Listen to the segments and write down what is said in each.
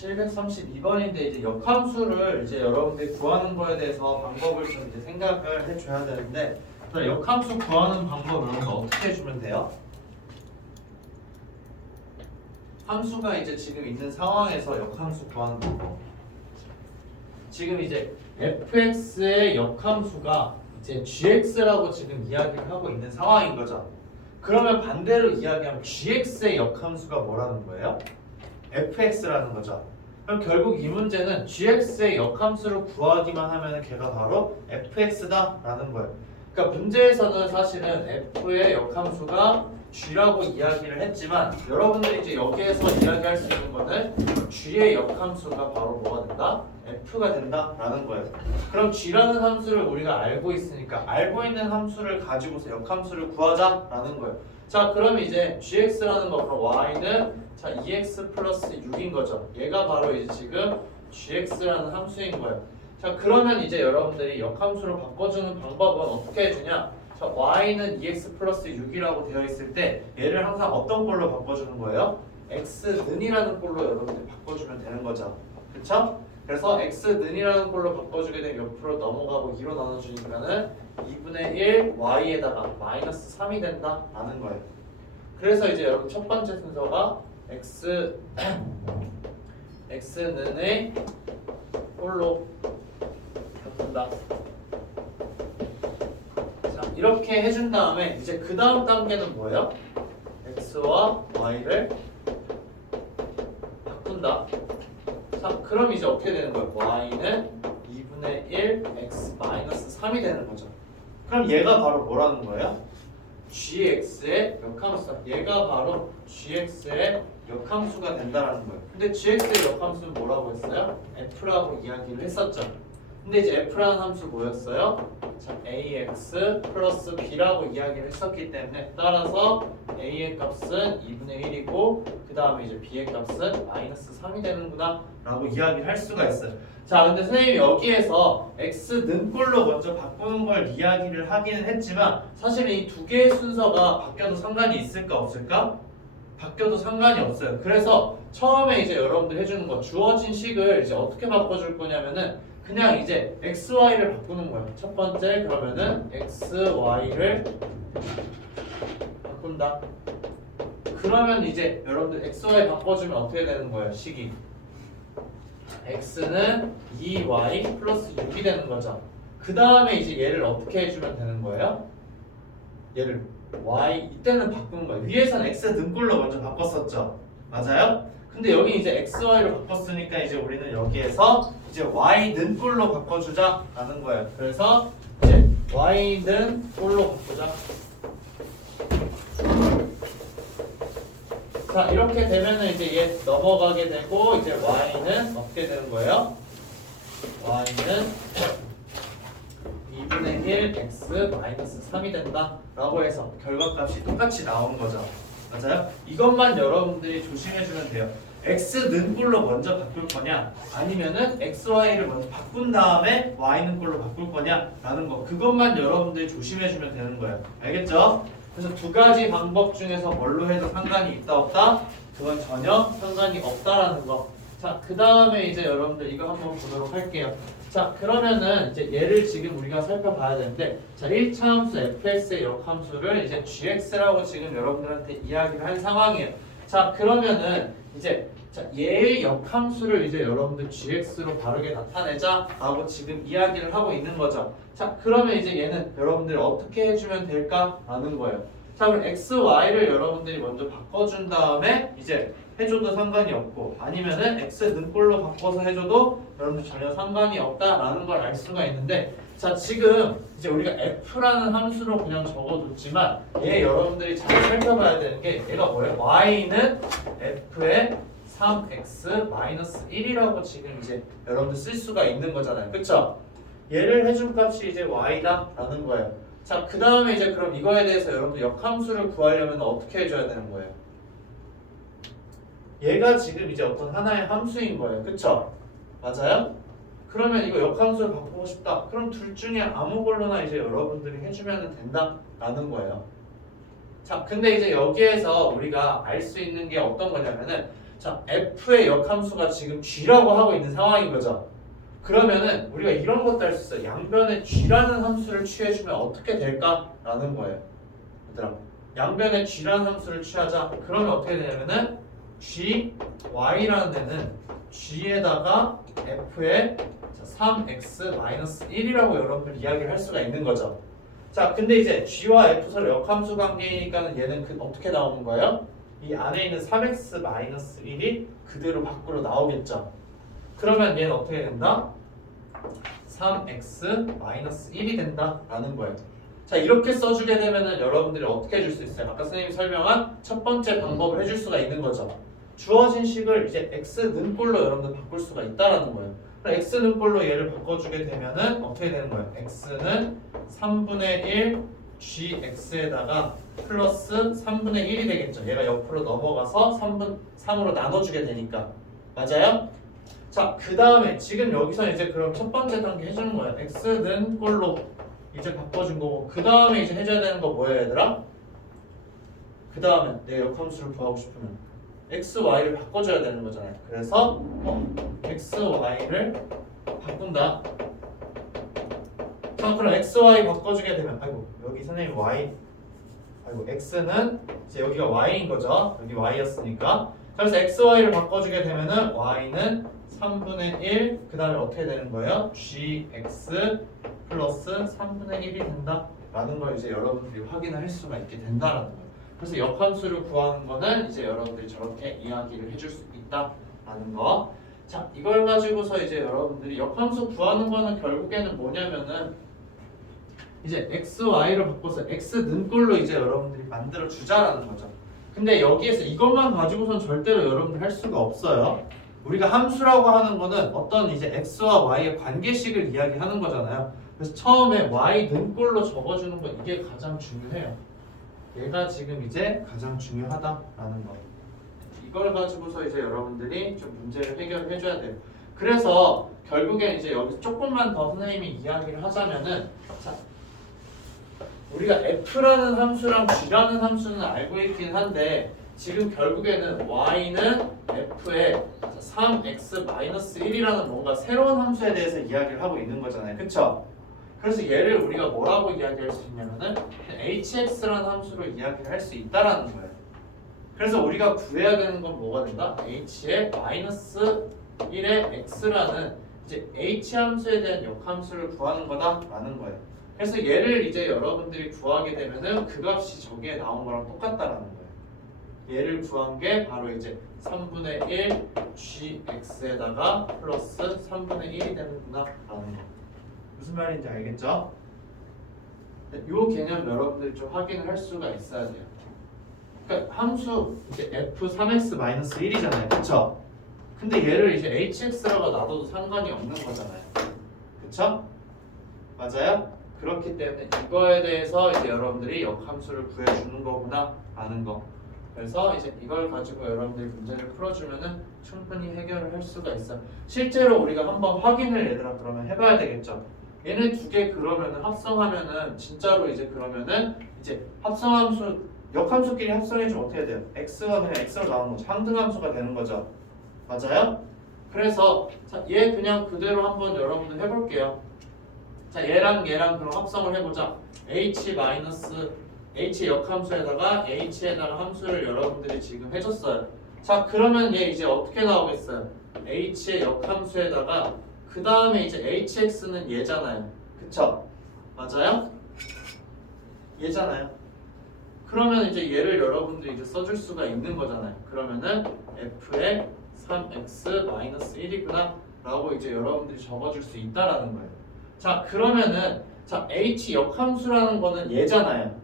732번인데 이제 역함수를 이제 여러분들이 구하는 거에 대해서 방법을 좀 이제 생각을 해줘야 되는데, 역함수 구하는 방법 여러분들 어떻게 해주면 돼요? 함수가 이제 지금 있는 상황에서 역함수 구하는 방법. 지금 이제 fx의 역함수가 이제 gx라고 지금 이야기를 하고 있는 상황인 거죠. 그러면 반대로 이야기하면 gx의 역함수가 뭐라는 거예요? fx라는 거죠. 그럼 결국 이 문제는 gx의 역함수를 구하기만 하면 걔가 바로 fx다라는 거예요. 그러니까 문제에서는 사실은 f의 역함수가 g라고 이야기를 했지만 여러분들이 이제 여기에서 이야기할 수 있는 거는 g의 역함수가 바로 뭐가 된다? f가 된다라는 거예요. 그럼 g라는 함수를 우리가 알고 있으니까 알고 있는 함수를 가지고서 역함수를 구하자라는 거예요. 자, 그럼 이제 gx라는 거 그럼 y는 자 2x 플러스 6인 거죠. 얘가 바로 이제 지금 gx라는 함수인 거예요. 자, 그러면 이제 여러분들이 역함수로 바꿔주는 방법은 어떻게 해주냐? 자, y는 2x 플러스 6이라고 되어 있을 때 얘를 항상 어떤 꼴로 바꿔주는 거예요? x는이라는 꼴로 여러분들이 바꿔주면 되는 거죠. 그쵸? 그래서 x는이라는 꼴로 바꿔주게 되면 옆으로 넘어가고 2로 나눠주니까는 2분의 1 y에다가 마이너스 3이 된다라는 거예요. 그래서 이제 여러분 첫 번째 순서가 x는의 꼴로 바꾼다. 자, 이렇게 해준 다음에 이제 그 다음 단계는 뭐예요? x와 y를 바꾼다. 자, 그럼 이제 어떻게 되는 거예요? y는 2분의 1 x 마이너스 3이 되는 거죠. 그럼 얘가 바로 뭐라는 거예요? gx의 역함수다. 얘가 바로 gx의 역함수가 된다라는 거예요. 근데 gx의 역함수는 뭐라고 했어요? f라고 이야기를 했었죠. 근데 이제 f라는 함수 뭐였어요? 자, ax 플러스 b라고 이야기를 했었기 때문에 따라서 a의 값은 2분의 1이고 그 다음에 이제 b의 값은 마이너스 3이 되는구나 라고 이야기를 할 수가 있어요. 자, 근데 선생님이 여기에서 x는 꼴로 먼저 바꾸는 걸 이야기를 하기는 했지만 사실은 이 두 개의 순서가 바뀌어도 상관이 있을까 없을까? 바뀌어도 상관이 없어요. 그래서 처음에 이제 여러분들 해주는 거 주어진 식을 이제 어떻게 바꿔줄 거냐면은 그냥 이제 x, y를 바꾸는 거예요. 첫 번째 그러면은 x, y를 바꾼다. 그러면 이제 여러분들 x, y 바꿔주면 어떻게 되는 거예요? 식이 x는 2y 플러스 6이 되는 거죠. 그 다음에 이제 얘를 어떻게 해주면 되는 거예요? 얘를 y 이때는 바꾸는 거예요. 위에서는 x 등꼴로 먼저 바꿨었죠. 맞아요? 근데 여기 이제 x, y로 바꿨으니까 이제 우리는 여기에서 이제 y 는꼴로 바꿔주자라는 거예요. 그래서 이제 y 는꼴로 바꾸자. 자, 이렇게 되면은 이제 얘 넘어가게 되고 이제 y는 어떻게 되는 거예요? y는 2분의 1 x 마이너스 3이 된다 라고 해서 결과값이 똑같이 나오는 거죠. 맞아요? 이것만 여러분들이 조심해주면 돼요. x는 꼴로 먼저 바꿀 거냐 아니면은 xy를 먼저 바꾼 다음에 y는 꼴로 바꿀 거냐 라는 거, 그것만 여러분들이 조심해주면 되는 거예요. 알겠죠? 그래서 두 가지 방법 중에서 뭘로 해도 상관이 있다 없다? 그건 전혀 상관이 없다라는 거. 자, 그 다음에 이제 여러분들 이거 한번 보도록 할게요. 자, 그러면은 이제 얘를 지금 우리가 살펴봐야 되는데, 자, 1차 함수 fx의 역함수를 이제 gx라고 지금 여러분들한테 이야기를 한 상황이에요. 자, 그러면은 이제 자, 얘의 역함수를 이제 여러분들 gx로 바르게 나타내자라고 지금 이야기를 하고 있는 거죠. 자, 그러면 이제 얘는 여러분들이 어떻게 해주면 될까라는 거예요. 자, 그럼 x, y를 여러분들이 먼저 바꿔준 다음에 이제 해줘도 상관이 없고 아니면은 x는 꼴로 바꿔서 해줘도 여러분들 전혀 상관이 없다라는 걸 알 수가 있는데, 자, 지금 이제 우리가 f라는 함수로 그냥 적어뒀지만 얘 여러분들이 잘 살펴봐야 되는 게 얘가 뭐예요? y는 f의 3x-1이라고 지금 이제 여러분들 쓸 수가 있는 거잖아요. 그쵸? 얘를 해준 값이 이제 y다 라는 거예요. 자, 그 다음에 이제 그럼 이거에 대해서 여러분들 역함수를 구하려면 어떻게 해줘야 되는 거예요? 얘가 지금 이제 어떤 하나의 함수인 거예요. 그쵸? 맞아요? 그러면 이거 역함수를 바꾸고 싶다. 그럼 둘 중에 아무 걸로나 이제 여러분들이 해주면 된다라는 거예요. 자, 근데 이제 여기에서 우리가 알 수 있는 게 어떤 거냐면은, 자, f의 역함수가 지금 g라고 하고 있는 상황인 거죠. 그러면은 우리가 이런 것도 할 수 있어요. 양변에 g라는 함수를 취해주면 어떻게 될까라는 거예요. 얘들아, 양변에 g라는 함수를 취하자. 그러면 어떻게 되냐면은 g, y라는 데는 g에다가 f의 3x-1이라고 여러분들 이야기를 할 수가 있는 거죠. 자, 근데 이제 g와 f 서로 역함수 관계니까는 얘는 어떻게 나오는 거예요? 이 안에 있는 3x-1이 그대로 밖으로 나오겠죠. 그러면 얘는 어떻게 된다? 3x-1이 된다라는 거예요. 자, 이렇게 써주게 되면은 여러분들이 어떻게 해줄 수 있어요? 아까 선생님이 설명한 첫 번째 방법을 해줄 수가 있는 거죠. 주어진 식을 이제 x 는꼴로 여러분들 바꿀 수가 있다라는 거예요. 그럼 x 는꼴로 얘를 바꿔주게 되면은 어떻게 되는 거예요? x는 3분의 1 gx에다가 플러스 3분의 1이 되겠죠. 얘가 옆으로 넘어가서 3으로 나눠주게 되니까. 맞아요? 자, 그 다음에 지금 여기서 이제 그럼 첫 번째 단계 해주는 거예요. x는 꼴로 이제 바꿔준 거고, 그 다음에 이제 해줘야 되는 거 뭐예요, 얘들아? 그 다음에 내 역함수를 구하고 싶으면 x, y를 바꿔줘야 되는 거잖아요. 그래서 x, y를 바꾼다. 자, 그럼 x, y 바꿔주게 되면 아이고 여기 선생님 y x는 이제 여기가 y인 거죠. 여기 y였으니까. 그래서 x, y를 바꿔주게 되면은 y는 3분의 1, 그 다음에 어떻게 되는 거예요? gx 플러스 3분의 1이 된다라는 걸 이제 여러분들이 확인을 할 수가 있게 된다라는 거예요. 그래서 역함수를 구하는 거는 이제 여러분들이 저렇게 이야기를 해줄 수 있다라는 거. 자, 이걸 가지고서 이제 여러분들이 역함수 구하는 거는 결국에는 뭐냐면은 이제 x, y를 바꿔서 x 는꼴로 이제 여러분들이 만들어 주자라는 거죠. 근데 여기에서 이것만 가지고선 절대로 여러분들 할 수가 없어요. 우리가 함수라고 하는 거는 어떤 이제 x와 y의 관계식을 이야기하는 거잖아요. 그래서 처음에 y 는꼴로 적어주는 거 이게 가장 중요해요. 얘가 지금 이제 가장 중요하다라는 거. 이걸 가지고서 이제 여러분들이 좀 문제를 해결해 줘야 돼요. 그래서 결국엔 이제 여기 조금만 더 선생님이 이야기를 하자면은 자, 우리가 f라는 함수랑 g라는 함수는 알고 있긴 한데 지금 결국에는 y는 f의 3x-1이라는 뭔가 새로운 함수에 대해서 이야기를 하고 있는 거잖아요. 그쵸? 그래서 얘를 우리가 뭐라고 이야기할 수 있냐면은 hx라는 함수로 이야기를 할 수 있다라는 거예요. 그래서 우리가 구해야 되는 건 뭐가 된다? h의 마이너스 1의 x라는 이제 h 함수에 대한 역함수를 구하는 거다라는 거예요. 그래서 얘를 이제 여러분들이 구하게 되면은 그 값이 저기에 나온 거랑 똑같다라는 거예요. 얘를 구한 게 바로 이제 3분의 1 gx에다가 플러스 3분의 1이 되는구나 라는 거. 무슨 말인지 알겠죠? 이 개념 여러분들이 좀 확인을 할 수가 있어야 돼요. 그러니까 함수 이제 f3x-1이잖아요. 그쵸? 근데 얘를 이제 hx라고 놔둬도 상관이 없는 거잖아요. 그쵸? 맞아요? 그렇기 때문에 이거에 대해서 이제 여러분들이 역함수를 구해주는 거구나 라는 거. 그래서 이제 이걸 가지고 여러분들이 문제를 풀어주면은 충분히 해결을 할 수가 있어요. 실제로 우리가 한번 확인을 얘들아 그러면 해봐야 되겠죠. 얘네 두 개 그러면은 합성하면은 진짜로 이제 그러면은 이제 합성함수 역함수끼리 합성해주면 어떻게 돼요? x가 그냥 x로 나오는 거죠. 항등함수가 되는 거죠. 맞아요? 그래서 자, 얘 그냥 그대로 한번 여러분들 해볼게요. 자, 얘랑 얘랑 그럼 합성을 해보자. h 역함수에다가 h에다가 함수를 여러분들이 지금 해줬어요. 자, 그러면 얘 이제 어떻게 나오겠어요? h의 역함수에다가 그 다음에 이제 hx는 얘잖아요. 그쵸? 맞아요? 얘잖아요. 그러면 이제 얘를 여러분들이 이제 써줄 수가 있는 거잖아요. 그러면은 f의 3x-1이구나 라고 이제 여러분들이 적어줄 수 있다라는 거예요. 자, 그러면은 자 h 역함수라는 거는 얘잖아요.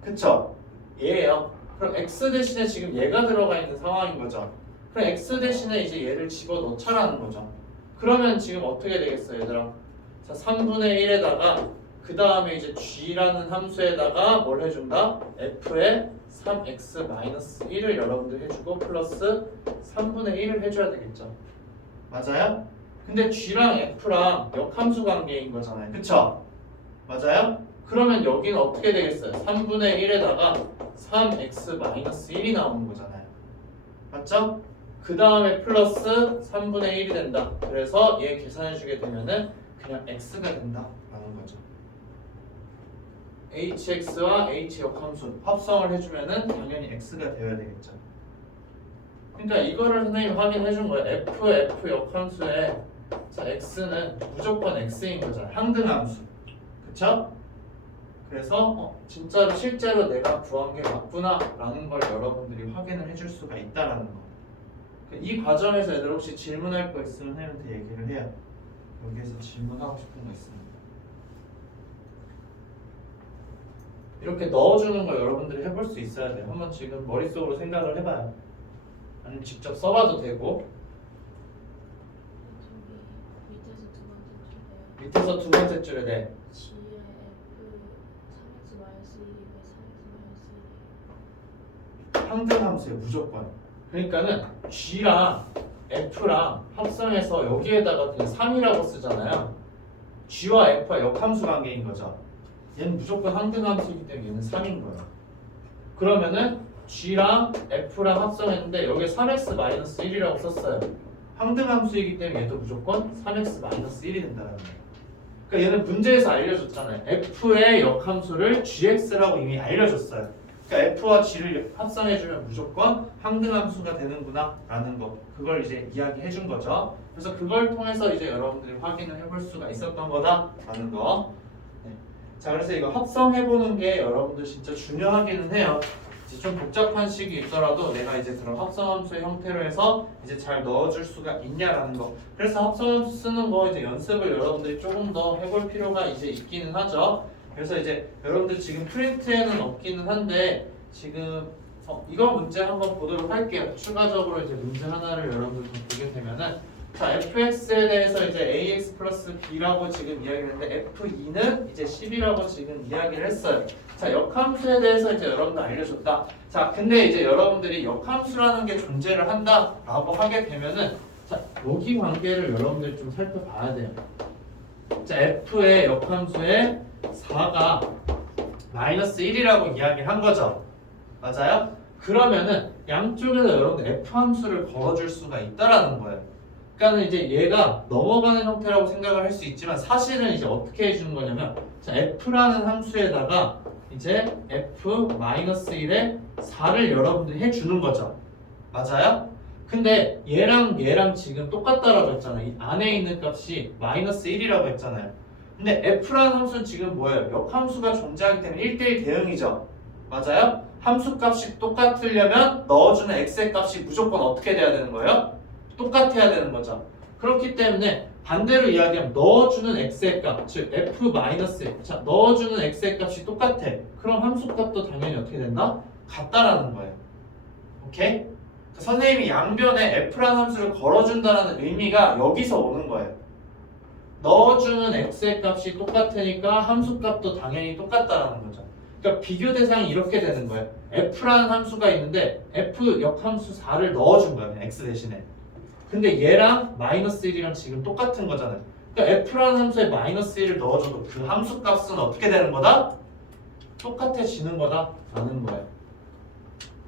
그쵸? 얘예요. 그럼 x 대신에 지금 얘가 들어가 있는 상황인 거죠. 그럼 x 대신에 이제 얘를 집어넣자라는 거죠. 그러면 지금 어떻게 되겠어요, 얘들아? 자, 3분의 1에다가 그 다음에 이제 g라는 함수에다가 뭘 해준다? f의 3x-1을 여러분들 해주고 플러스 3분의 1을 해줘야 되겠죠. 맞아요? 근데 g랑 f랑 역함수 관계인 거잖아요. 그쵸? 맞아요? 그러면 여기는 어떻게 되겠어요? 3분의 1에다가 3x-1이 나오는 거잖아요. 맞죠? 그 다음에 플러스 3분의 1이 된다. 그래서 얘 계산해주게 되면은 그냥 x가 된다라는 거죠. hx와 h 역함수 합성을 해주면은 당연히 x가 되어야 되겠죠. 그러니까 이거를 선생님이 확인해준 거예요. f 역함수에 자 x는 무조건 x인 거잖아요. 항등함수. 그쵸? 그래서 진짜로 실제로 내가 구한 게 맞구나라는 걸 여러분들이 확인을 해줄 수가 있다라는 거. 이 과정에서 애들 혹시 질문할 거 있으면 선생님한테 얘기를 해요. 여기에서 질문하고 싶은 거 있습니다. 이렇게 넣어주는 거 여러분들이 해볼 수 있어야 돼요. 한번 지금 머릿속으로 생각을 해봐요. 아니면 직접 써봐도 되고. 밑에서 두 번째 줄에 네. G의 F 3x-1이 3x-1이 항등함수에 무조건. 그러니까는 G랑 F랑 합성해서 여기에다가 그냥 3이라고 쓰잖아요. G와 F와 역함수 관계인 거죠. 얘는 무조건 항등함수이기 때문에 얘는 3인 거예요. 그러면은 G랑 F랑 합성했는데 여기에 3x-1이라고 썼어요. 항등함수이기 때문에 얘도 무조건 3x-1이 된다는 거예요. 그러니까 얘는 문제에서 알려줬잖아요. F의 역함수를 GX라고 이미 알려줬어요. 그러니까 F와 G를 합성해주면 무조건 항등함수가 되는구나 라는 거, 그걸 이제 이야기해준 거죠. 그래서 그걸 통해서 이제 여러분들이 확인을 해볼 수가 있었던 거다 라는 거. 네. 자, 그래서 이거 합성해보는 게 여러분들 진짜 중요하기는 해요. 이제 좀 복잡한 식이 있더라도 내가 이제 그런 합성함수의 형태로 해서 이제 잘 넣어줄 수가 있냐라는 거. 그래서 합성함수 쓰는 거 이제 연습을 여러분들이 조금 더 해볼 필요가 이제 있기는 하죠. 그래서 이제 여러분들 지금 프린트에는 없기는 한데 지금 이거 문제 한번 보도록 할게요. 추가적으로 이제 문제 하나를 여러분들 좀 보게 되면은 자, fx에 대해서 이제 ax 플러스 b라고 지금 이야기를 했는데 f2는 이제 10이라고 지금 이야기를 했어요. 자, 역함수에 대해서 이제 여러분들 알려줬다. 자, 근데 이제 여러분들이 역함수라는 게 존재를 한다라고 하게 되면은 자, 여기 관계를 여러분들이 좀 살펴봐야 돼요. 자, f의 역함수에 4가 마이너스 1이라고 이야기를 한 거죠. 맞아요? 그러면은 양쪽에서 여러분들 f 함수를 걸어줄 수가 있다라는 거예요. 그러니까 이제 얘가 넘어가는 형태라고 생각을 할 수 있지만 사실은 이제 어떻게 해주는 거냐면 자, f라는 함수에다가 이제 f-1에 4를 여러분들이 해주는 거죠. 맞아요? 근데 얘랑 지금 똑같다라고 했잖아요. 이 안에 있는 값이 마이너스 1이라고 했잖아요. 근데 f라는 함수는 지금 뭐예요? 역함수가 존재하기 때문에 1대1 대응이죠. 맞아요? 함수 값이 똑같으려면 넣어주는 x의 값이 무조건 어떻게 돼야 되는 거예요? 똑같아야 되는 거죠. 그렇기 때문에 반대로 이야기하면 넣어주는 x의 값, 즉 f-, 자, 넣어주는 x의 값이 똑같아. 그럼 함수 값도 당연히 어떻게 된다? 같다라는 거예요. 오케이? 선생님이 양변에 f라는 함수를 걸어준다는 의미가 여기서 오는 거예요. 넣어주는 x의 값이 똑같으니까 함수 값도 당연히 똑같다라는 거죠. 그러니까 비교 대상이 이렇게 되는 거예요. f라는 함수가 있는데 f 역함수 4를 넣어준 거예요. x 대신에. 근데 얘랑 마이너스 1이랑 지금 똑같은 거잖아요. 그러니까 f라는 함수에 마이너스 1을 넣어줘도 그 함수 값은 어떻게 되는 거다? 똑같아지는 거다 라는 거예요.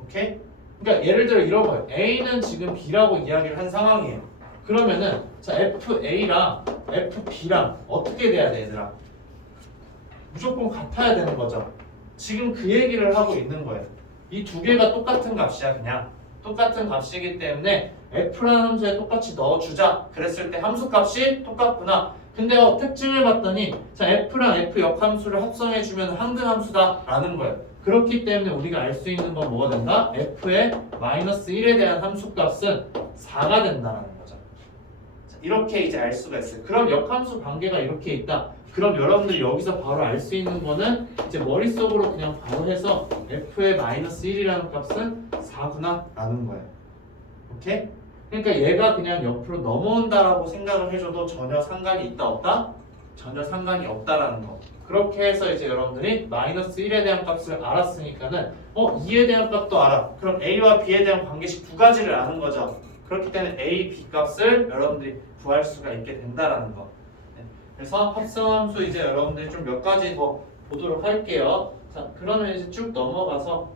오케이? 그러니까 예를 들어 이런 거예요. a는 지금 b라고 이야기를 한 상황이에요. 그러면은 자, fa랑 fb랑 어떻게 돼야 돼, 얘들아? 무조건 같아야 되는 거죠. 지금 그 얘기를 하고 있는 거예요. 이 두 개가 똑같은 값이야. 그냥 똑같은 값이기 때문에 f라는 함수에 똑같이 넣어주자 그랬을 때 함수 값이 똑같구나. 근데 특징을 봤더니 자, f랑 f 역함수를 합성해주면 항등함수다 라는 거예요. 그렇기 때문에 우리가 알 수 있는 건 뭐가 된다? f의 마이너스 1에 대한 함수 값은 4가 된다는 거죠. 자, 이렇게 이제 알 수가 있어요. 그럼 역함수 관계가 이렇게 있다. 그럼 여러분들이 여기서 바로 알 수 있는 거는 이제 머릿속으로 그냥 바로 해서 f의 마이너스 1이라는 값은 4구나 라는 거예요. 오케이? 그러니까 얘가 그냥 옆으로 넘어온다라고 생각을 해줘도 전혀 상관이 있다 없다? 전혀 상관이 없다라는 거. 그렇게 해서 이제 여러분들이 마이너스 1에 대한 값을 알았으니까는 2에 대한 값도 알아. 그럼 a와 b에 대한 관계식 두 가지를 아는 거죠. 그렇기 때문에 a, b 값을 여러분들이 구할 수가 있게 된다라는 거. 그래서 합성함수 이제 여러분들이 좀 몇 가지 더 보도록 할게요. 자, 그러면 이제 쭉 넘어가서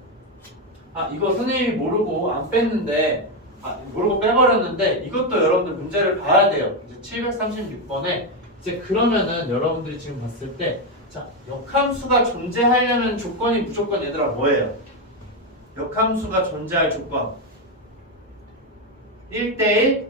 이거 선생님이 모르고 안 뺐는데 모르고 빼버렸는데 이것도 여러분들 문제를 봐야 돼요. 이제 736번에 이제 그러면은 여러분들이 지금 봤을 때 자, 역함수가 존재하려면 조건이 무조건 얘들아 뭐예요? 역함수가 존재할 조건 1대1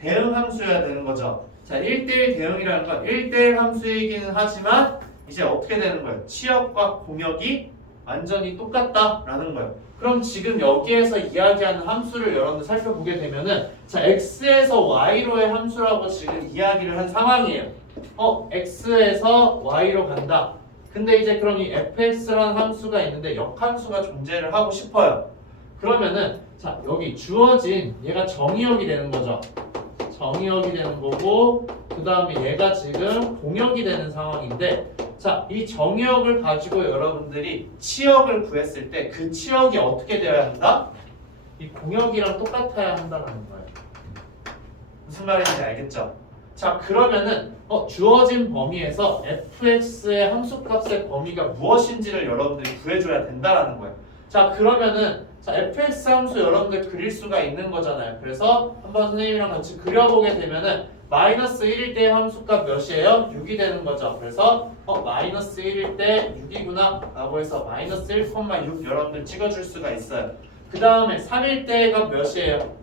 대응 함수여야 되는 거죠. 자, 1대1 대응이라는 건 1대1 함수이기는 하지만 이제 어떻게 되는 거예요? 치역과 공역이 완전히 똑같다라는 거예요. 그럼 지금 여기에서 이야기하는 함수를 여러분들 살펴보게 되면은 자, x에서 y로의 함수라고 지금 이야기를 한 상황이에요. x에서 y로 간다. 근데 이제 그럼 이 fx라는 함수가 있는데 역함수가 존재를 하고 싶어요. 그러면은 자, 여기 주어진 얘가 정의역이 되는 거죠. 정의역이 되는 거고 그 다음에 얘가 지금 공역이 되는 상황인데 자, 이 정의역을 가지고 여러분들이 치역을 구했을 때 그 치역이 어떻게 되어야 한다? 이 공역이랑 똑같아야 한다는 거예요. 무슨 말인지 알겠죠? 자, 그러면은 주어진 범위에서 fx의 함수값의 범위가 무엇인지를 여러분들이 구해줘야 된다라는 거예요. 자, 그러면은 자, fx 함수 여러분들 그릴 수가 있는 거잖아요. 그래서 한번 선생님이랑 같이 그려보게 되면은 마이너스 1일 때 함수값 몇이에요? 6이 되는 거죠. 그래서 마이너스 1일 때 6이구나 라고 해서 마이너스 1,6 여러분들 찍어줄 수가 있어요. 그 다음에 3일 때가 몇이에요?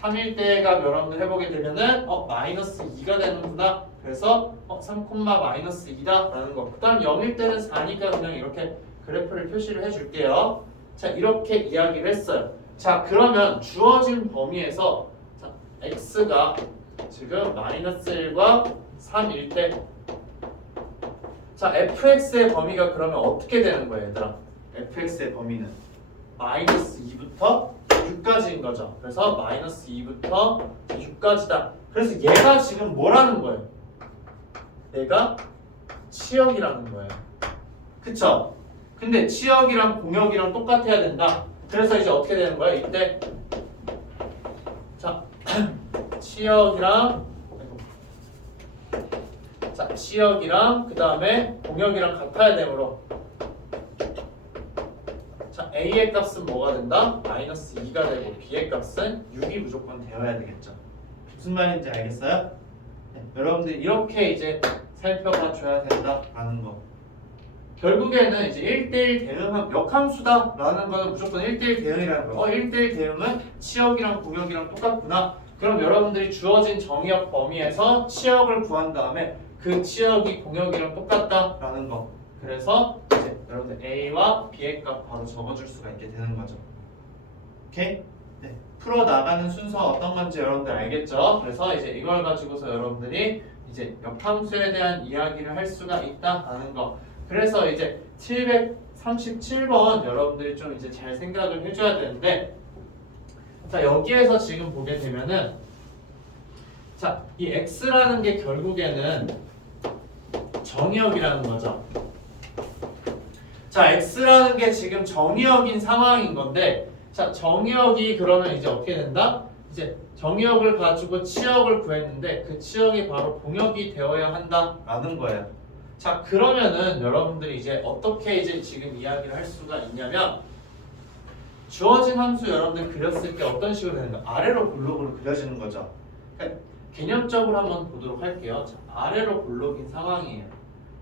3일 때가 여러분들 해보게 되면은 마이너스 2가 되는구나. 그래서 3, 마이너스 2다 라는 거. 그 다음 0일 때는 4니까 그냥 이렇게 그래프를 표시를 해줄게요. 자, 이렇게 이야기를 했어요. 자, 그러면 주어진 범위에서 자, x가 지금 마이너스 1과 3일 때 자, fx의 범위가 그러면 어떻게 되는 거예요, 얘들아? fx의 범위는 마이너스 2부터 6까지인 거죠. 그래서 마이너스 2부터 6까지다. 그래서 얘가 지금 뭐라는 거예요? 얘가 치역이라는 거예요. 그쵸? 근데 치역이랑 공역이랑 똑같아야 된다. 그래서 이제 어떻게 되는 거예요? 이때 자, 치역이랑 자, 치역이랑 그 다음에 공역이랑 같아야 되므로 자, a의 값은 뭐가 된다? 마이너스 2가 되고 b의 값은 6이 무조건 되어야 되겠죠. 무슨 말인지 알겠어요? 네, 여러분들 이렇게 이제 살펴봐 줘야 된다라는 거. 결국에는 이제 1대1 대응함 역함수다라는 거는 무조건 1대1 대응이라는 거예요. 1대1 대응은 치역이랑 공역이랑 똑같구나. 그럼 여러분들이 주어진 정의역 범위에서 치역을 구한 다음에 그 치역이 공역이랑 똑같다라는 거. 그래서 이제 여러분들 A와 B의 값 바로 적어줄 수가 있게 되는 거죠. 오케이? 네. 풀어 나가는 순서 어떤 건지 여러분들 알겠죠? 그래서 이제 이걸 가지고서 여러분들이 이제 역함수에 대한 이야기를 할 수가 있다라는 거. 그래서 이제 737번 여러분들이 좀 이제 잘 생각을 해줘야 되는데, 자, 여기에서 지금 보게 되면은 자, 이 x라는 게 결국에는 정의역이라는 거죠. 자, x라는 게 지금 정의역인 상황인 건데, 자, 정의역이 그러면 이제 어떻게 된다? 이제 정의역을 가지고 치역을 구했는데 그 치역이 바로 공역이 되어야 한다라는 거예요. 자, 그러면은 여러분들이 이제 어떻게 이제 지금 이야기를 할 수가 있냐면, 주어진 함수 여러분들 그렸을 때 어떤 식으로 되는가? 아래로 볼록으로 그려지는 거죠. 그러니까 개념적으로 한번 보도록 할게요. 자, 아래로 볼록인 상황이에요.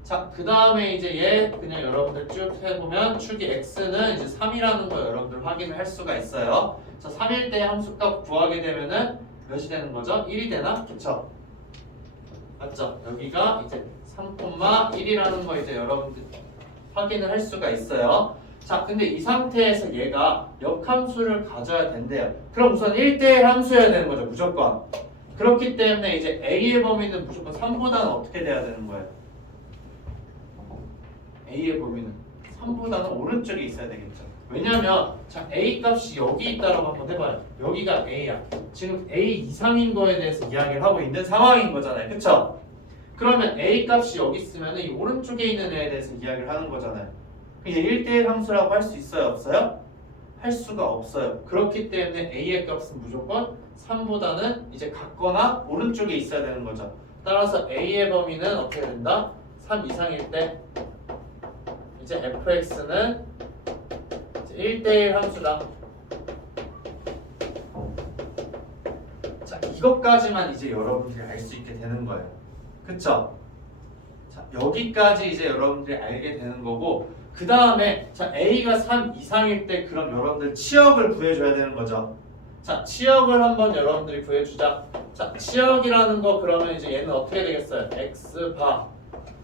자, 그 다음에 이제 얘 그냥 여러분들 쭉 해보면 축이 x는 이제 3이라는 거 여러분들 확인을 할 수가 있어요. 자, 3일 때 함수값 구하게 되면은 몇이 되는 거죠? 1이 되나? 그쵸? 맞죠? 여기가 이제 3,1이라는 거 이제 여러분들 확인을 할 수가 있어요. 자, 근데 이 상태에서 얘가 역함수를 가져야 된대요. 그럼 우선 1대1 함수여야 되는 거죠, 무조건. 그렇기 때문에 이제 A의 범위는 무조건 3보다는 어떻게 돼야 되는 거예요? A의 범위는 3보다는 오른쪽에 있어야 되겠죠. 왜냐면 자, A 값이 여기 있다라고 한번 해봐요. 여기가 A야. 지금 A 이상인 거에 대해서 이야기를 하고 있는 상황인 거잖아요. 그쵸? 그러면 A 값이 여기 있으면 이 오른쪽에 있는 애에 대해서 이야기를 하는 거잖아요. 이게 1대1 함수라고 할 수 있어요? 없어요? 할 수가 없어요. 그렇기 때문에 A의 값은 무조건 3보다는 이제 같거나 오른쪽에 있어야 되는 거죠. 따라서 A의 범위는 어떻게 된다? 3 이상일 때 이제 fx는 1대1 함수다. 이것까지만 이제 여러분들이 알 수 있게 되는 거예요. 그쵸? 자, 여기까지 이제 여러분들이 알게 되는 거고, 그 다음에 자 A가 3 이상일 때 그럼 여러분들 치역을 구해줘야 되는 거죠. 자, 치역을 한번 여러분들이 구해주자. 자, 치역이라는 거 그러면 이제 얘는 어떻게 되겠어요? X바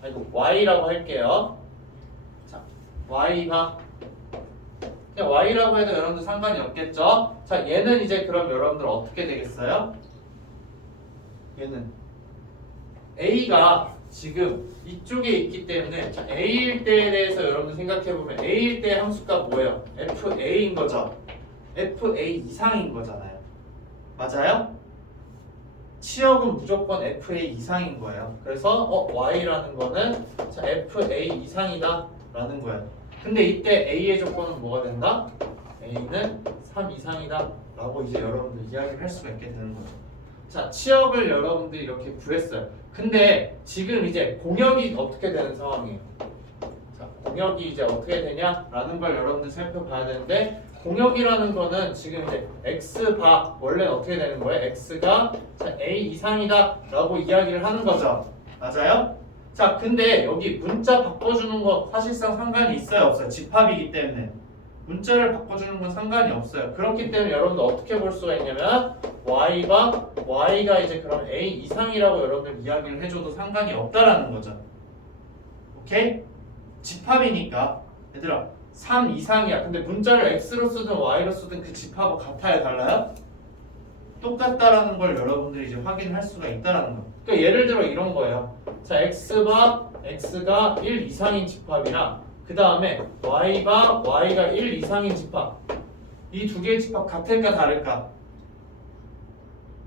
아이고 Y라고 할게요. 자, Y가 그냥 Y라고 해도 여러분들 상관이 없겠죠? 자, 얘는 이제 그럼 여러분들 어떻게 되겠어요? 얘는 A가 지금 이쪽에 있기 때문에 자, A일 때에 대해서 여러분들 생각해보면 A일 때의 함수가 뭐예요? FA인 거죠? FA 이상인 거잖아요. 맞아요? 치역은 무조건 FA 이상인 거예요. 그래서 Y라는 거는 자, FA 이상이다 라는 거예요. 근데 이때 A의 조건은 뭐가 된다? A는 3 이상이다 라고 이제 여러분들 이야기를 할 수가 있게 되는 거죠. 자, 치역을 여러분들이 이렇게 구했어요. 근데 지금 이제 공역이 어떻게 되는 상황이에요? 자, 공역이 이제 어떻게 되냐라는 걸 여러분들 살펴봐야 되는데, 공역이라는 거는 지금 이제 x바 원래는 어떻게 되는 거예요? x가 자, a 이상이다 라고 이야기를 하는 거죠. 맞아요? 자, 근데 여기 문자 바꿔주는 거 사실상 상관이 있어요? 없어요? 집합이기 때문에 문자를 바꿔주는 건 상관이 없어요. 그렇기 때문에 여러분들 어떻게 볼 수가 있냐면 y가 이제 그럼 a 이상이라고 여러분들 이야기를 해줘도 상관이 없다라는 거죠. 오케이? 집합이니까 얘들아 3 이상이야. 근데 문자를 x로 쓰든 y로 쓰든 그 집합은 같아요? 달라요? 똑같다라는 걸 여러분들이 이제 확인할 수가 있다라는 거. 그러니까 예를 들어 이런 거예요. 자, x가 1 이상인 집합이랑 그 다음에 y가 1 이상인 집합, 이 두 개의 집합 같을까 다를까?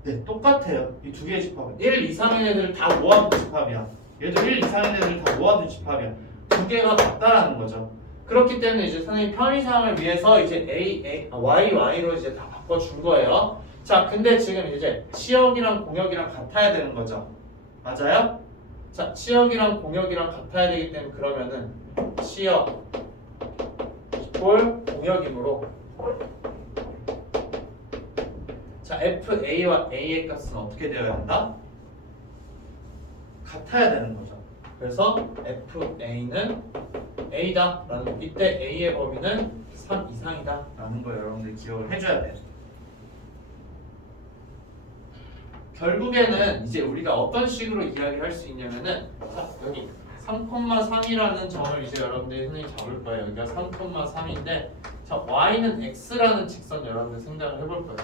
네, 똑같아요. 이 두 개의 집합은 1 이상인 애들을 다 모아둔 집합이야. 얘도 1 이상인 애들을 다 모아둔 집합이야. 두 개가 같다라는 거죠. 그렇기 때문에 이제 선생님 편의상을 위해서 이제 y로 이제 다 바꿔준 거예요. 자, 근데 지금 이제 치역이랑 공역이랑 같아야 되는 거죠. 맞아요? 자, 치역이랑 공역이랑 같아야 되기 때문에 그러면은 치역 이꼴 공역이므로 자, FA와 A의 값은 어떻게 되어야 한다? 같아야 되는 거죠. 그래서 FA는 A다 라는 거. 이때 A의 범위는 3 이상이다 라는 거 여러분들 기억을 해줘야 돼요. 결국에는 이제 우리가 어떤 식으로 이야기를 할 수 있냐면은 자, 여기 3,3이라는 점을 이제 여러분들이 선생님이 잡을 거예요. 여기가 3,3인데 자, y는 x라는 직선 여러분들 생각을 해볼 거예요.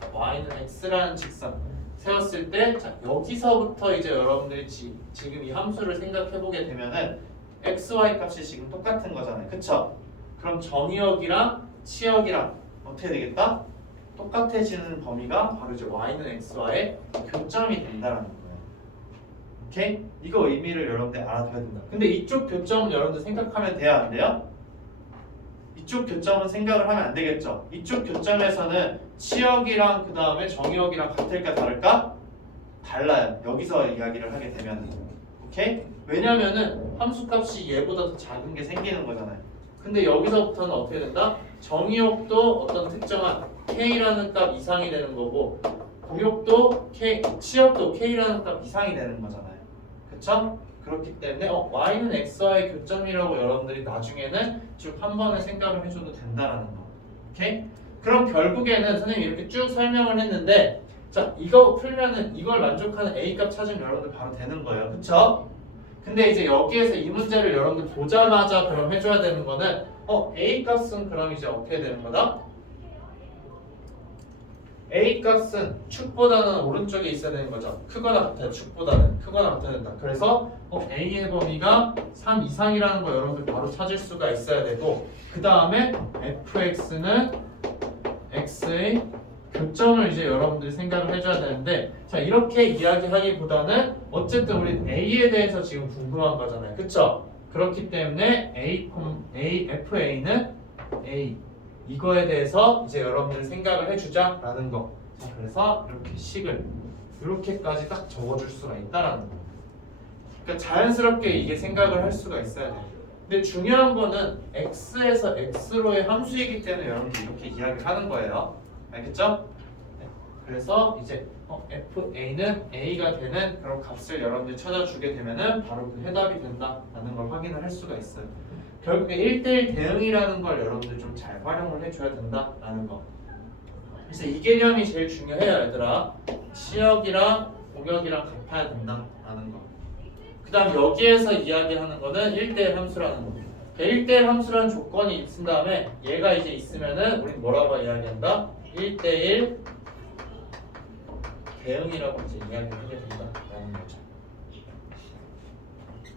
자, y는 x라는 직선 세웠을 때 자, 여기서부터 이제 여러분들이 지금 이 함수를 생각해 보게 되면은 x, y 값이 지금 똑같은 거잖아요. 그쵸? 그럼 정의역이랑 치역이랑 어떻게 되겠다? 똑같아지는 범위가 바로 이제 y는 x와의 교점이 된다는 거예요. 오케이? 이거 의미를 여러분들 알아둬야 된다. 근데 이쪽 교점은 여러분들 생각하면 돼요? 안 돼요? 이쪽 교점은 생각을 하면 안 되겠죠? 이쪽 교점에서는 치역이랑 그 다음에 정의역이랑 같을까 다를까? 달라요. 여기서 이야기를 하게 되면. 오케이? 왜냐면은 함수값이 얘보다 더 작은 게 생기는 거잖아요. 근데 여기서부터는 어떻게 된다? 정의역도 어떤 특정한 K라는 값 이상이 되는 거고 공역도 치역도 K라는 값 이상이 되는 거잖아요. 그쵸? 그렇기 때문에 Y는 X와의 교점이라고 여러분들이 나중에는 쭉 한 번에 생각을 해줘도 된다라는 거. 오케이? 그럼 결국에는 선생님이 이렇게 쭉 설명을 했는데 자, 이거 풀면은 이걸 만족하는 A값 찾으면 여러분들 바로 되는 거예요. 그쵸? 근데 이제 여기에서 이 문제를 여러분들 보자마자 그럼 해줘야 되는 거는 A값은 그럼 이제 어떻게 되는 거다? A값은 축보다는 오른쪽에 있어야 되는 거죠. 크거나 같아요. 축보다는 크거나 같아야 된다. 그래서 A의 범위가 3 이상이라는 거 여러분들 바로 찾을 수가 있어야 되고 그 다음에 fx는 x의 교점을 이제 여러분들이 생각을 해줘야 되는데 자 이렇게 이야기하기보다는 어쨌든 우리 A에 대해서 지금 궁금한 거잖아요. 그쵸? 그렇기 때문에 FA는 A 이거에 대해서 이제 여러분들 생각을 해주자 라는 거. 자, 그래서 이렇게 식을 이렇게까지 딱 적어줄 수가 있다라는 거. 그러니까 자연스럽게 이게 생각을 할 수가 있어야 돼요. 근데 중요한 거는 x에서 x로의 함수이기 때문에 여러분들 이렇게 이야기를 하는 거예요. 알겠죠? 네. 그래서 이제 FA는 A가 되는 그런 값을 여러분들이 찾아주게 되면은 바로 그 해답이 된다라는 걸 확인을 할 수가 있어요. 결국에 1대1 대응이라는 걸 여러분들 좀 잘 활용을 해줘야 된다라는 거. 그래서 이 개념이 제일 중요해요, 얘들아. 시역이랑 공역이랑 같아야 된다라는 거. 그 다음 여기에서 이야기하는 거는 1대1 함수라는 거. 1대1 함수라는 조건이 있은 다음에 얘가 이제 있으면은 우린 뭐라고 이야기한다? 1대1 대응이라고 이제 이야기를 하게 된다라는 거죠.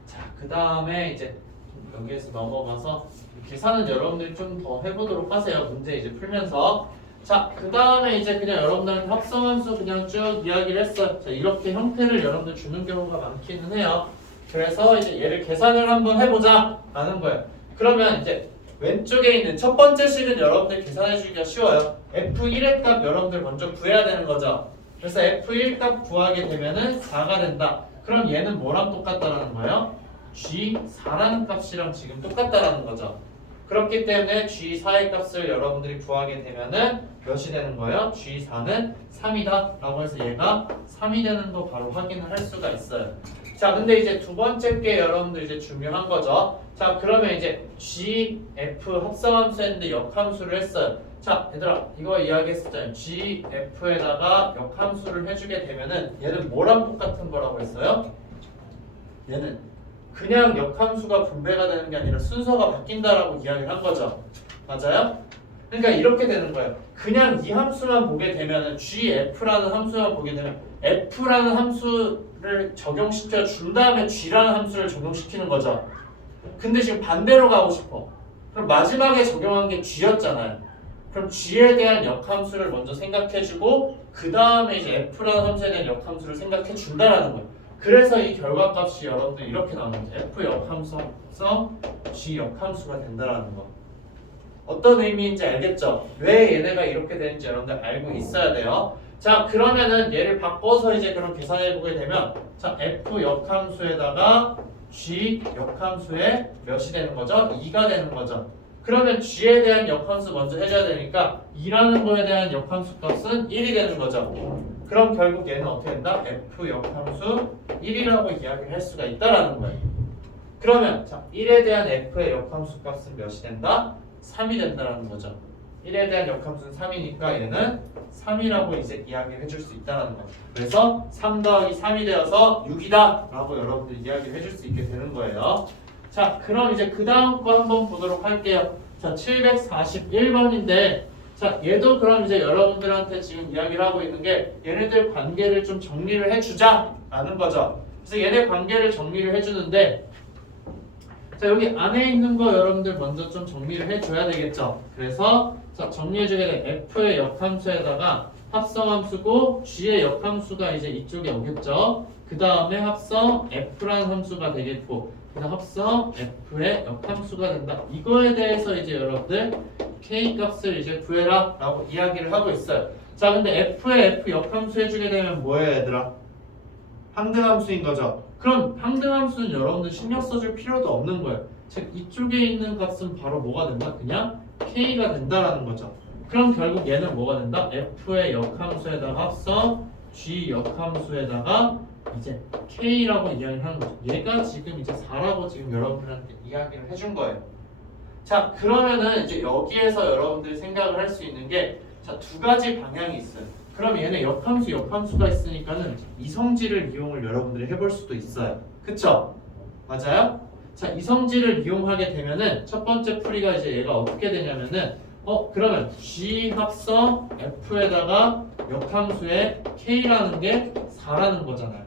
자, 그 다음에 이제 여기에서 넘어가서 계산은 여러분들이 좀 더 해보도록 하세요. 문제 이제 풀면서. 자, 그 다음에 이제 그냥 여러분들한테 합성함수 그냥 쭉 이야기를 했어요. 자, 이렇게 형태를 여러분들 주는 경우가 많기는 해요. 그래서 이제 얘를 계산을 한번 해보자 라는 거예요. 그러면 이제 왼쪽에 있는 첫 번째 식은 여러분들 계산해주기가 쉬워요. F1의 값 여러분들 먼저 구해야 되는 거죠. 그래서 F1 값 구하게 되면은 4가 된다. 그럼 얘는 뭐랑 똑같다라는 거예요? G4라는 값이랑 지금 똑같다라는 거죠. 그렇기 때문에 G4의 값을 여러분들이 구하게 되면은 몇이 되는 거예요? G4는 3이다 라고 해서 얘가 3이 되는 거 바로 확인을 할 수가 있어요. 자, 근데 이제 두 번째 게 여러분들 이제 중요한 거죠. 자, 그러면 이제 GF 합성함수 했는데 역함수를 했어요. 자, 얘들아 이거 이야기했었잖아요. GF에다가 역함수를 해주게 되면은 얘는 뭐랑 똑같은 거라고 했어요? 얘는 그냥 역함수가 분배가 되는 게 아니라 순서가 바뀐다라고 이야기를 한 거죠. 맞아요? 그러니까 이렇게 되는 거예요. 그냥 이 함수만 보게 되면은 GF라는 함수만 보게 되면 F라는 함수를 적용시켜 준 다음에 G라는 함수를 적용시키는 거죠. 근데 지금 반대로 가고 싶어. 그럼 마지막에 적용한 게 G였잖아요. 그럼 G에 대한 역함수를 먼저 생각해주고 그 다음에 이제 F라는 함수에 대한 역함수를 생각해 준다라는 거예요. 그래서 이 결과값이 여러분들 이렇게 나오는 거죠. F 역함수 합성 G 역함수가 된다라는 거. 어떤 의미인지 알겠죠? 왜 얘네가 이렇게 되는지 여러분들 알고 있어야 돼요. 자, 그러면은 얘를 바꿔서 이제 그럼 계산해 보게 되면 자, F 역함수에다가 G 역함수에 몇이 되는 거죠? 2가 되는 거죠. 그러면 G에 대한 역함수 먼저 해줘야 되니까 2라는 거에 대한 역함수 값은 1이 되는 거죠. 그럼 결국 얘는 어떻게 된다? F 역함수 1이라고 이야기를 할 수가 있다라는 거예요. 그러면 자, 1에 대한 F의 역함수 값은 몇이 된다? 3이 된다라는 거죠. 1에 대한 역함수는 3이니까 얘는 3이라고 이제 이야기를 해줄 수 있다는 거예요. 그래서 3 더하기 3이 되어서 6이다 라고 여러분들이 이야기를 해줄 수 있게 되는 거예요. 자, 그럼 이제 그 다음 거 한번 보도록 할게요. 자, 741번인데 자, 얘도 그럼 이제 여러분들한테 지금 이야기를 하고 있는 게 얘네들 관계를 좀 정리를 해주자 라는 거죠. 그래서 얘네 관계를 정리를 해주는데 자, 여기 안에 있는 거 여러분들 먼저 좀 정리를 해줘야 되겠죠. 그래서 자, 정리해주게 된 F의 역함수에다가 합성함수고 G의 역함수가 이제 이쪽에 오겠죠. 그 다음에 합성 F라는 함수가 되겠고 그 다음 합성 F의 역함수가 된다. 이거에 대해서 이제 여러분들 K 값을 이제 구해라 라고 이야기를 하고 있어요. 자, 근데 F의 F 역함수 해주게 되면 뭐예요, 얘들아? 항등함수인 거죠. 그럼 항등함수는 여러분들 신경 써줄 필요도 없는 거예요. 즉 이쪽에 있는 값은 바로 뭐가 된다? 그냥 K가 된다라는 거죠. 그럼 결국 얘는 뭐가 된다? F의 역함수에다가 합성 G 역함수에다가 이제 K라고 이야기를 하는 거죠. 얘가 지금 이제 4라고 지금 여러분들한테 이야기를 해준 거예요. 자, 그러면은 이제 여기에서 여러분들이 생각을 할 수 있는 게 자, 두 가지 방향이 있어요. 그럼 얘는 역함수가 있으니까는 이성질을 이용을 여러분들이 해볼 수도 있어요. 그쵸? 맞아요? 자, 이성질을 이용하게 되면은 첫 번째 풀이가 이제 얘가 어떻게 되냐면은 그러면 G 합성 F에다가 역함수의 K라는 게 4라는 거잖아요.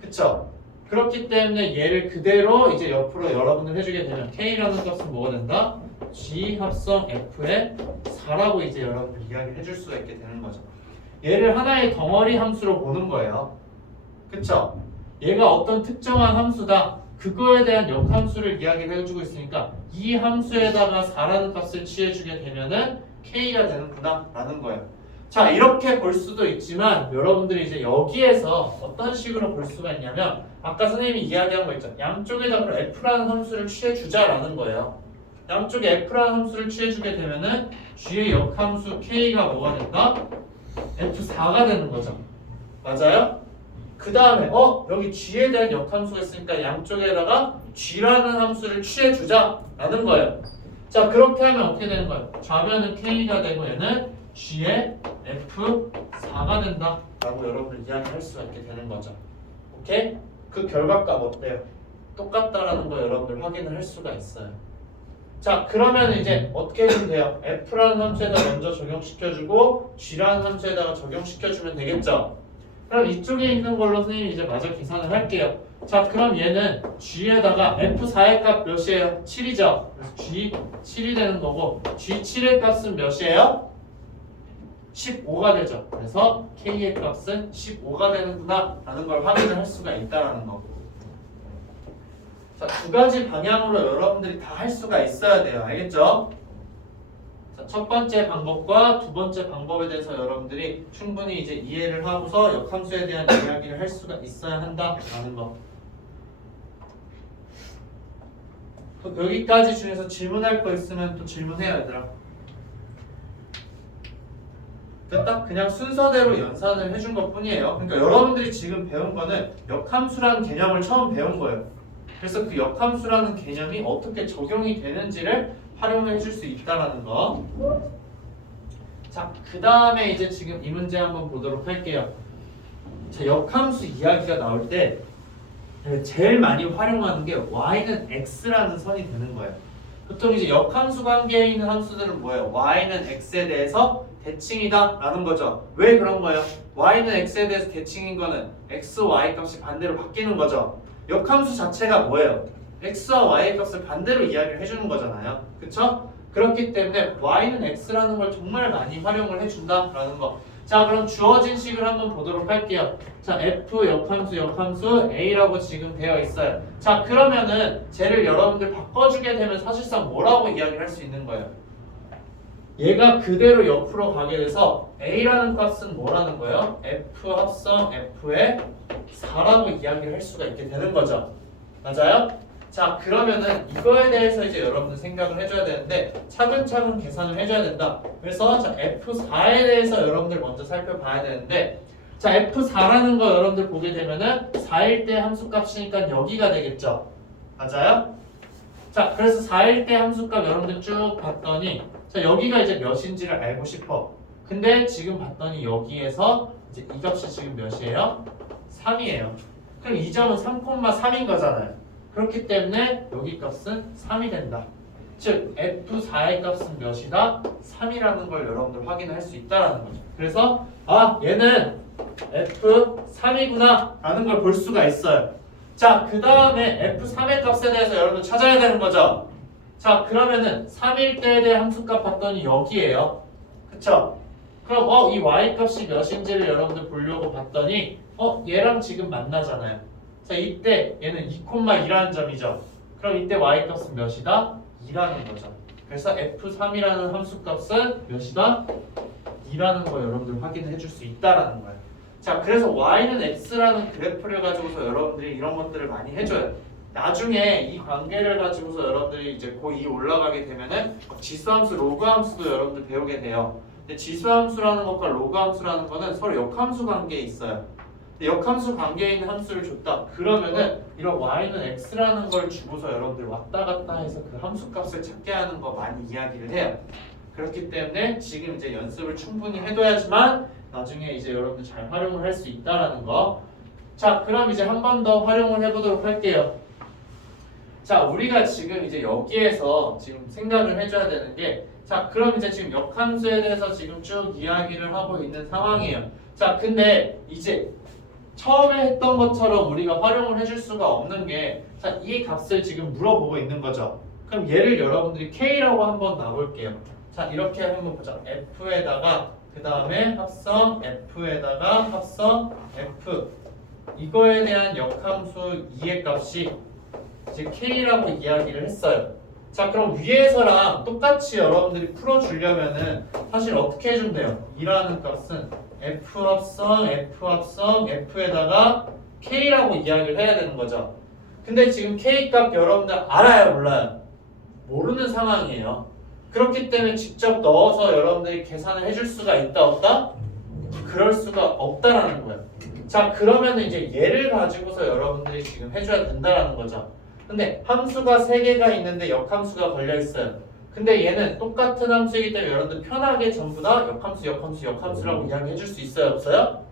그쵸? 그렇기 때문에 얘를 그대로 이제 옆으로 여러분들 해주게 되면 K라는 값은 뭐가 된다? G 합성 F의 4라고 이제 여러분들 이야기를 해줄 수가 있게 되는 거죠. 얘를 하나의 덩어리 함수로 보는 거예요. 그쵸? 얘가 어떤 특정한 함수다. 그거에 대한 역함수를 이야기를 해주고 있으니까 이 함수에다가 4라는 값을 취해주게 되면은 K가 되는구나 라는 거예요. 자, 이렇게 볼 수도 있지만 여러분들이 이제 여기에서 어떤 식으로 볼 수가 있냐면 아까 선생님이 이야기한 거 있죠. 양쪽에다 그럼 F라는 함수를 취해주자라는 거예요. 양쪽에 F라는 함수를 취해주게 되면은 G의 역함수 K가 뭐가 된다? F4가 되는 거죠. 맞아요? 그 다음에 여기 g에 대한 역함수가 있으니까 양쪽에다가 g라는 함수를 취해주자라는 거예요. 자, 그렇게 하면 어떻게 되는 거예요? 좌변은 k가 되고 얘는 g의 f4가 된다 라고 여러분들 이야기할 수가 있게 되는 거죠. 오케이? 그 결과값 어때요? 똑같다라는 거 여러분들 확인을 할 수가 있어요. 자, 그러면 이제 어떻게 해주면 돼요? f라는 함수에다 먼저 적용시켜주고 g라는 함수에다가 적용시켜주면 되겠죠? 그럼 이쪽에 있는 걸로 선생님이 이제 마저 계산을 할게요. 자, 그럼 얘는 g에다가 f4의 값 몇이에요? 7이죠? 그래서 g 7이 되는 거고 g7의 값은 몇이에요? 15가 되죠. 그래서 k의 값은 15가 되는구나 라는 걸 확인을 할 수가 있다라는 거고. 자, 두 가지 방향으로 여러분들이 다 할 수가 있어야 돼요. 알겠죠? 자, 첫 번째 방법과 두 번째 방법에 대해서 여러분들이 충분히 이제 이해를 하고서 역함수에 대한 이야기를 할 수가 있어야 한다라는 거. 여기까지 중에서 질문할 거 있으면 또 질문해요, 얘들아. 딱 그냥 순서대로 연산을 해준 것 뿐이에요. 그러니까 여러분들이 지금 배운 거는 역함수라는 개념을 처음 배운 거예요. 그래서 그 역함수라는 개념이 어떻게 적용이 되는지를 활용해 줄 수 있다는 거. 자, 그 다음에 이제 지금 이 문제 한번 보도록 할게요. 자, 역함수 이야기가 나올 때 제일 많이 활용하는 게 y는 x라는 선이 되는 거예요. 보통 이제 역함수 관계에 있는 함수들은 뭐예요? y는 x에 대해서 대칭이다 라는 거죠. 왜 그런 거예요? y는 x에 대해서 대칭인 거는 x, y 값이 반대로 바뀌는 거죠. 역함수 자체가 뭐예요? x와 y의 값을 반대로 이야기를 해주는 거잖아요. 그쵸? 그렇기 때문에 y는 x라는 걸 정말 많이 활용을 해준다라는 거. 자, 그럼 주어진 식을 한번 보도록 할게요. 자, f 역함수 a라고 지금 되어 있어요. 자, 그러면은 쟤를 여러분들 바꿔주게 되면 사실상 뭐라고 이야기를 할 수 있는 거예요? 얘가 그대로 옆으로 가게 돼서 a라는 값은 뭐라는 거예요? f 합성 f의 4라고 이야기를 할 수가 있게 되는 거죠. 맞아요? 자, 그러면은 이거에 대해서 이제 여러분들 생각을 해줘야 되는데 차근차근 계산을 해줘야 된다. 그래서 자, F4에 대해서 여러분들 먼저 살펴봐야 되는데 자, F4라는 거 여러분들 보게 되면은 4일 때 함수값이니까 여기가 되겠죠. 맞아요? 자, 그래서 4일 때 함수값 여러분들 쭉 봤더니 자, 여기가 이제 몇인지를 알고 싶어. 근데 지금 봤더니 여기에서 이제 이 값이 지금 몇이에요? 3이에요. 그럼 이 점은 3,3인 거잖아요. 그렇기 때문에 여기 값은 3이 된다. 즉 F4의 값은 몇이다? 3이라는 걸 여러분들 확인을 할 수 있다는 거죠. 그래서 얘는 F3이구나 라는 걸 볼 수가 있어요. 자, 그 다음에 F3의 값에 대해서 여러분들 찾아야 되는 거죠. 자, 그러면은 3일 때에 대해 함수값 봤더니 여기에요. 그쵸? 그럼 이 y값이 몇인지를 여러분들 보려고 봤더니 얘랑 지금 만나잖아요. 자, 이때 얘는 2,2라는 점이죠. 그럼 이때 y값은 몇이다? 2라는 거죠. 그래서 f3이라는 함수값은 몇이다? 2라는 거 여러분들 확인해 줄 수 있다라는 거예요. 자, 그래서 y는 x라는 그래프를 가지고서 여러분들이 이런 것들을 많이 해줘요. 나중에 이 관계를 가지고서 여러분들이 이제 고2 올라가게 되면은 지수함수, 로그함수도 여러분들 배우게 돼요. 근데 지수함수라는 것과 로그함수라는 거는 서로 역함수 관계에 있어요. 역함수 관계에 있는 함수를 줬다. 그러면은 이런 y는 x라는 걸 주고서 여러분들 왔다 갔다 해서 그 함수 값을 찾게 하는 거 많이 이야기를 해요. 그렇기 때문에 지금 이제 연습을 충분히 해둬야지만 나중에 이제 여러분들 잘 활용을 할 수 있다라는 거. 자, 그럼 이제 한 번 더 활용을 해보도록 할게요. 자, 우리가 지금 이제 여기에서 지금 생각을 해줘야 되는 게 자, 그럼 이제 지금 역함수에 대해서 지금 쭉 이야기를 하고 있는 상황이에요. 자, 근데 이제 처음에 했던 것처럼 우리가 활용을 해줄 수가 없는 게 자, 이 값을 지금 물어보고 있는 거죠. 그럼 얘를 여러분들이 K라고 한번 놔볼게요. 자, 이렇게 한번 보자. F에다가 그 다음에 합성 F에다가 합성 F 이거에 대한 역함수 2의 값이 이제 K라고 이야기를 했어요. 자, 그럼 위에서랑 똑같이 여러분들이 풀어주려면은 사실 어떻게 해주면 돼요? 2라는 값은 F 합성 F에다가 K라고 이야기를 해야 되는 거죠. 근데 지금 K 값 여러분들 알아요, 몰라요? 모르는 상황이에요. 그렇기 때문에 직접 넣어서 여러분들이 계산을 해줄 수가 있다, 없다? 그럴 수가 없다라는 거예요. 자, 그러면 이제 얘를 가지고서 여러분들이 지금 해줘야 된다라는 거죠. 근데 함수가 3개가 있는데 역함수가 걸려있어요. 근데 얘는 똑같은 함수이기 때문에 여러분들 편하게 전부 다 역함수, 역함수, 역함수라고 이야기해 줄 수 있어요? 없어요?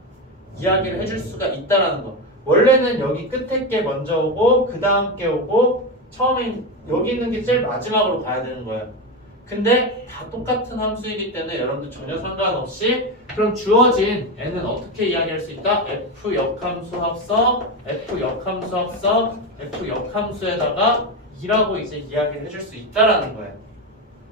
이야기를 해줄 수가 있다라는 거. 원래는 여기 끝에 게 먼저 오고 그 다음 게 오고 처음에 여기 있는 게 제일 마지막으로 가야 되는 거예요. 근데 다 똑같은 함수이기 때문에 여러분들 전혀 상관없이 그럼 주어진 n은 어떻게 이야기할 수 있다? f 역함수 합성, f 역함수 합성, f 역함수에다가 2라고 이제 이야기를 해줄 수 있다라는 거예요.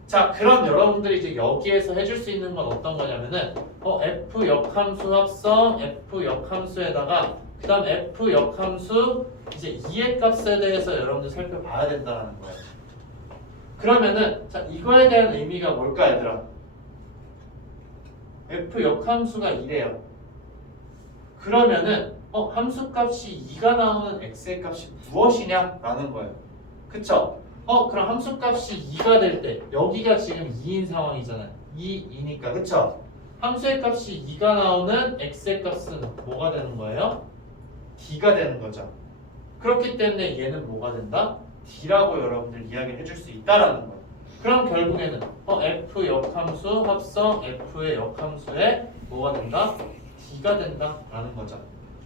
자, 그럼 여러분들이 이제 여기에서 해줄 수 있는 건 어떤 거냐면은 f 역함수 합성, f 역함수에다가 그 다음 f 역함수 이제 2의 값에 대해서 여러분들 살펴봐야 된다는 거예요. 그러면은 자, 이거에 대한 의미가 뭘까 얘들아? f 역함수가 2래요. 그러면은 함수값이 2가 나오는 x의 값이 무엇이냐? 라는 거예요. 그쵸? 그럼 함수값이 2가 될 때 여기가 지금 2인 상황이잖아요. 2니까 그쵸? 함수의 값이 2가 나오는 x의 값은 뭐가 되는 거예요? d가 되는 거죠. 그렇기 때문에 얘는 뭐가 된다? d라고 여러분들 이야기를 해줄 수 있다라는 거예요. 그럼 결국에는 f 역함수 합성 f의 역함수에 뭐가 된다? d가 된다라는 거죠.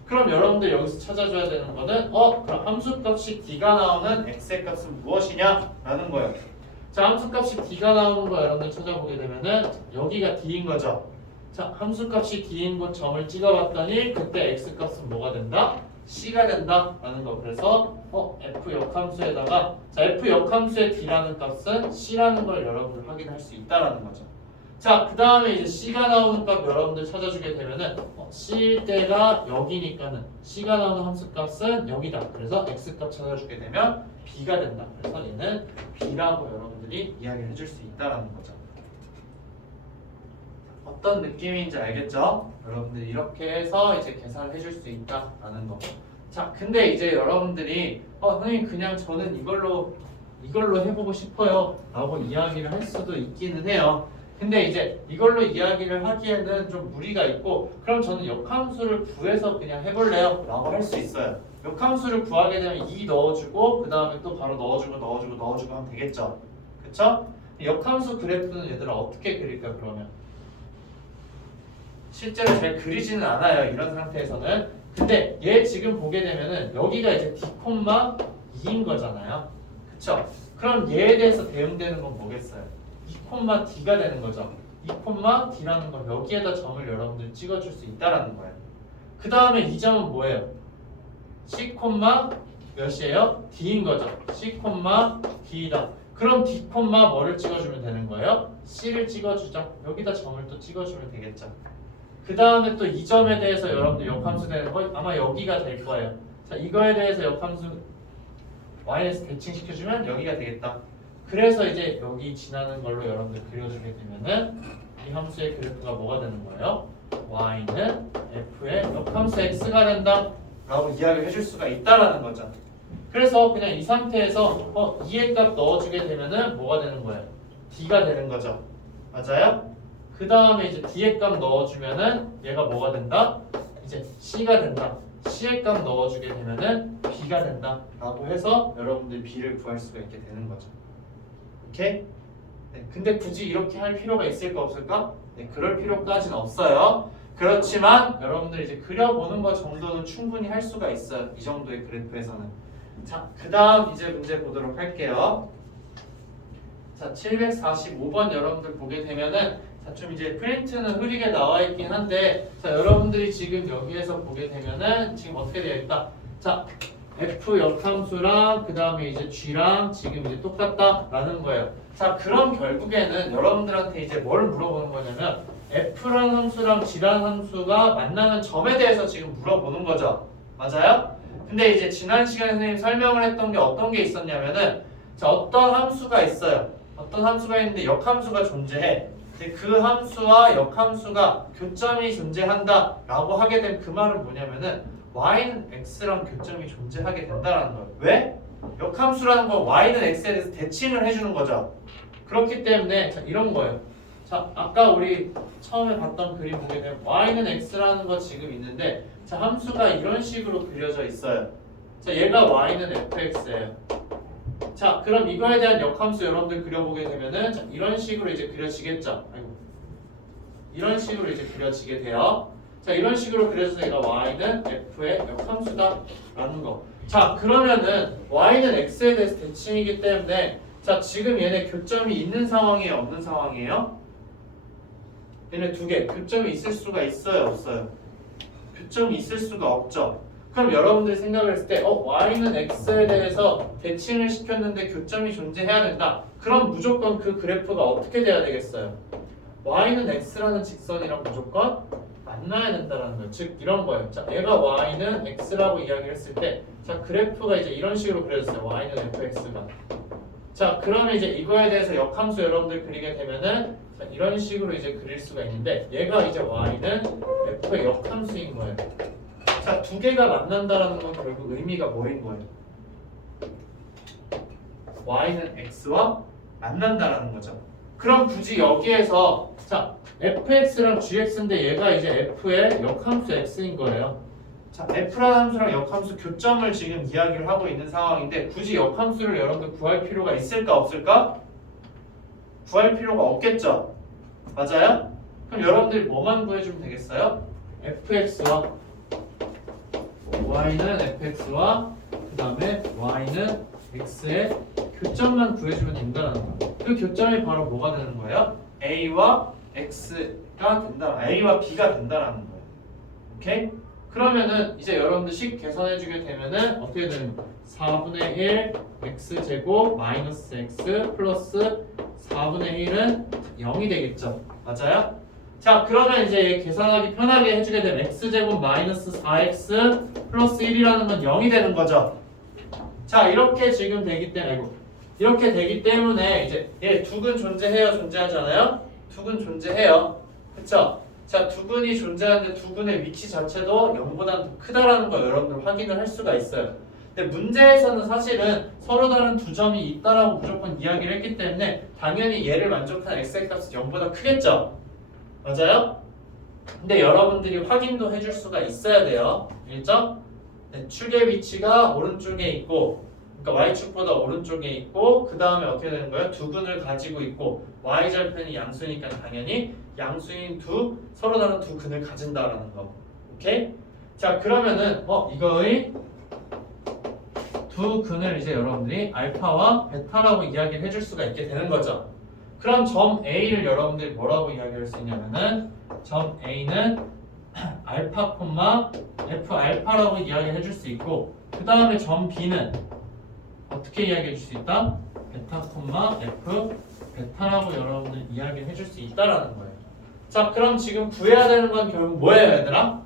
그럼 여러분들 여기서 찾아줘야 되는 거는 그럼 함수값이 d가 나오는 x의 값은 무엇이냐? 라는 거예요. 자, 함수값이 d가 나오는 거 여러분들 찾아보게 되면은 여기가 d인 거죠. 자, 함수값이 d인 곳 점을 찍어봤더니 그때 x값은 뭐가 된다? c가 된다라는 거. 그래서 f 역함수에다가 자, f 역함수의 d라는 값은 c라는 걸 여러분들 확인할 수 있다라는 거죠. 자, 그 다음에 이제 c가 나오는 값 여러분들 찾아주게 되면은 c일 때가 여기니까는 c가 나오는 함수값은 여기다. 그래서 x값 찾아주게 되면 b가 된다. 그래서 얘는 b라고 여러분들이 이야기를 해줄 수 있다라는 거죠. 어떤 느낌인지 알겠죠? 여러분들 이렇게 해서 이제 계산을 해줄 수 있다라는 거. 자, 근데 이제 여러분들이 선생님 그냥 저는 이걸로 해보고 싶어요 라고 이야기를 할 수도 있기는 해요. 근데 이제 이걸로 이야기를 하기에는 좀 무리가 있고 그럼 저는 역함수를 구해서 그냥 해볼래요 라고 할 수 있어요. 역함수를 구하게 되면 2 넣어주고 그 다음에 또 바로 넣어주고 하면 되겠죠. 그쵸? 역함수 그래프는 얘들아 어떻게 그릴까 그러면? 실제로 잘 그리지는 않아요 이런 상태에서는. 근데 얘 지금 보게 되면은 여기가 이제 d,2인 거잖아요. 그쵸? 그럼 얘에 대해서 대응되는 건 뭐겠어요? 2,d가 되는 거죠. 2,d라는 건 여기에다 점을 여러분들 찍어줄 수 있다라는 거예요. 그 다음에 이 점은 뭐예요? c, 몇이에요? d인 거죠. c, d다. 그럼 d, 뭐를 찍어주면 되는 거예요? c를 찍어주죠. 여기다 점을 또 찍어주면 되겠죠. 그 다음에 또 이 점에 대해서 여러분들 역함수 되는 거 아마 여기가 될 거예요. 자, 이거에 대해서 역함수 y에서 대칭시켜주면 여기가 되겠다. 그래서 이제 여기 지나는 걸로 여러분들 그려주게 되면은 이 함수의 그래프가 뭐가 되는 거예요? y는 f의 역함수 x가 된다 라고 이야기를 해줄 수가 있다라는 거죠. 그래서 그냥 이 상태에서 2의 값 넣어주게 되면은 뭐가 되는 거예요? d가 되는 거죠. 맞아요? 그 다음에 이제 d의 값 넣어주면은 얘가 뭐가 된다? 이제 c가 된다. c의 값 넣어주게 되면은 b가 된다 라고 해서 여러분들 b를 구할 수가 있게 되는 거죠. 오케이? 네, 근데 굳이 이렇게 할 필요가 있을까 없을까? 네, 그럴 필요까지는 없어요. 그렇지만 여러분들 이제 그려보는 것 정도는 충분히 할 수가 있어요. 이 정도의 그래프에서는. 자, 그 다음 이제 문제 보도록 할게요. 자, 745번 여러분들 보게 되면은 자, 좀 이제 프린트는 흐리게 나와 있긴 한데 자, 여러분들이 지금 여기에서 보게 되면은 지금 어떻게 되어 있다? 자, f 역함수랑 그 다음에 이제 g랑 지금 이제 똑같다라는 거예요. 자, 그럼 결국에는 여러분들한테 이제 뭘 물어보는 거냐면 f라는 함수랑 g라는 함수가 만나는 점에 대해서 지금 물어보는 거죠. 맞아요? 근데 이제 지난 시간에 선생님 설명을 했던 게 어떤 게 있었냐면은 자, 어떤 함수가 있어요. 어떤 함수가 있는데 역함수가 존재해. 근데 그 함수와 역함수가 교점이 존재한다 라고 하게 된 그 말은 뭐냐면은 y는 x랑 교점이 존재하게 된다는 거예요. 왜? 역함수라는 건 y는 x에 대해서 대칭을 해주는 거죠. 그렇기 때문에 자, 이런 거예요. 자, 아까 우리 처음에 봤던 그림 보게 되면 y는 x라는 거 지금 있는데 자, 자, 함수가 이런 식으로 그려져 있어요. 자, 얘가 y는 fx예요. 자, 그럼 이거에 대한 역함수 여러분들 그려보게 되면은 자, 이런 식으로 이제 그려지겠죠. 아이고. 이런 식으로 이제 그려지게 돼요. 자, 이런 식으로 그려서 얘가 y는 f의 역함수다라는 거. 자, 그러면은 y는 x에 대해서 대칭이기 때문에 자, 지금 얘네 교점이 있는 상황이에요, 없는 상황이에요? 얘네 두 개 교점이 있을 수가 있어요, 없어요? 교점이 있을 수가 없죠. 그럼 여러분들이 생각을 했을 때 y는 x에 대해서 대칭을 시켰는데 교점이 존재해야 된다. 그럼 무조건 그 그래프가 어떻게 돼야 되겠어요? y는 x라는 직선이랑 무조건 만나야 된다는 거예요. 즉 이런 거예요. 자, 얘가 y는 x라고 이야기를 했을 때 자, 그래프가 이제 이런 식으로 그려졌어요. y는 fx가. 자, 그러면 이제 이거에 대해서 역함수 여러분들 그리게 되면은 자, 이런 식으로 이제 그릴 수가 있는데 얘가 이제 y는 f의 역함수인 거예요. 자, 두 개가 만난다라는 건 결국 의미가 뭐인 거예요? y는 x와 만난다라는 거죠. 그럼 굳이 여기에서 자, fx랑 gx인데 얘가 이제 f의 역함수 x인 거예요. 자, f라는 함수랑 역함수 교점을 지금 이야기를 하고 있는 상황인데 굳이 역함수를 여러분들 구할 필요가 있을까 없을까? 구할 필요가 없겠죠. 맞아요? 그럼 여러분들이 뭐만 구해주면 되겠어요? fx와 y는 fx와 그 다음에 y는 x의 교점만 구해주면 된다는 거예요. 그 교점이 바로 뭐가 되는 거예요? a와 x가 된다, a와 b가 된다라는 거예요. 오케이? 그러면은 이제 여러분들 식 계산해주게 되면은 어떻게 되는 거예요? 4분의 1 x제곱 마이너스 x 플러스 4분의 1은 0이 되겠죠. 맞아요? 자, 그러면 이제 계산하기 편하게 해주게 되면 x제곱 마이너스 4x 플러스 1이라는 건 0이 되는 거죠. 자, 이렇게 지금 되기 때문에 이렇게 되기 때문에 이제 얘 두근 존재해요, 존재하지 않아요? 두근 존재해요. 그쵸? 자, 두근이 존재하는데 두근의 위치 자체도 0보다는 더 크다라는 걸 여러분들 확인을 할 수가 있어요. 근데 문제에서는 사실은 서로 다른 두 점이 있다라고 무조건 이야기를 했기 때문에 당연히 얘를 만족하는 x의 값은 0보다 크겠죠? 맞아요? 근데 여러분들이 확인도 해줄 수가 있어야 돼요. 알겠죠? 네, 축의 위치가 오른쪽에 있고 그러니까 y축보다 오른쪽에 있고 그 다음에 어떻게 되는 거예요? 두근을 가지고 있고 y절편이 양수니까 당연히 양수인 서로 다른 두 근을 가진다라는 거. 오케이? 자, 그러면은 이거의 두 근을 이제 여러분들이 알파와 베타라고 이야기를 해줄 수가 있게 되는 거죠. 그럼 점 A를 여러분들이 뭐라고 이야기할 수 있냐면은 점 A는 알파 콤마 F 알파라고 이야기해 줄 수 있고 그 다음에 점 B는 어떻게 이야기해 줄 수 있다? 베타 콤마 F 베타라고 여러분들 이야기해 줄 수 있다라는 거예요. 자, 그럼 지금 구해야 되는 건 결국 뭐예요, 얘들아?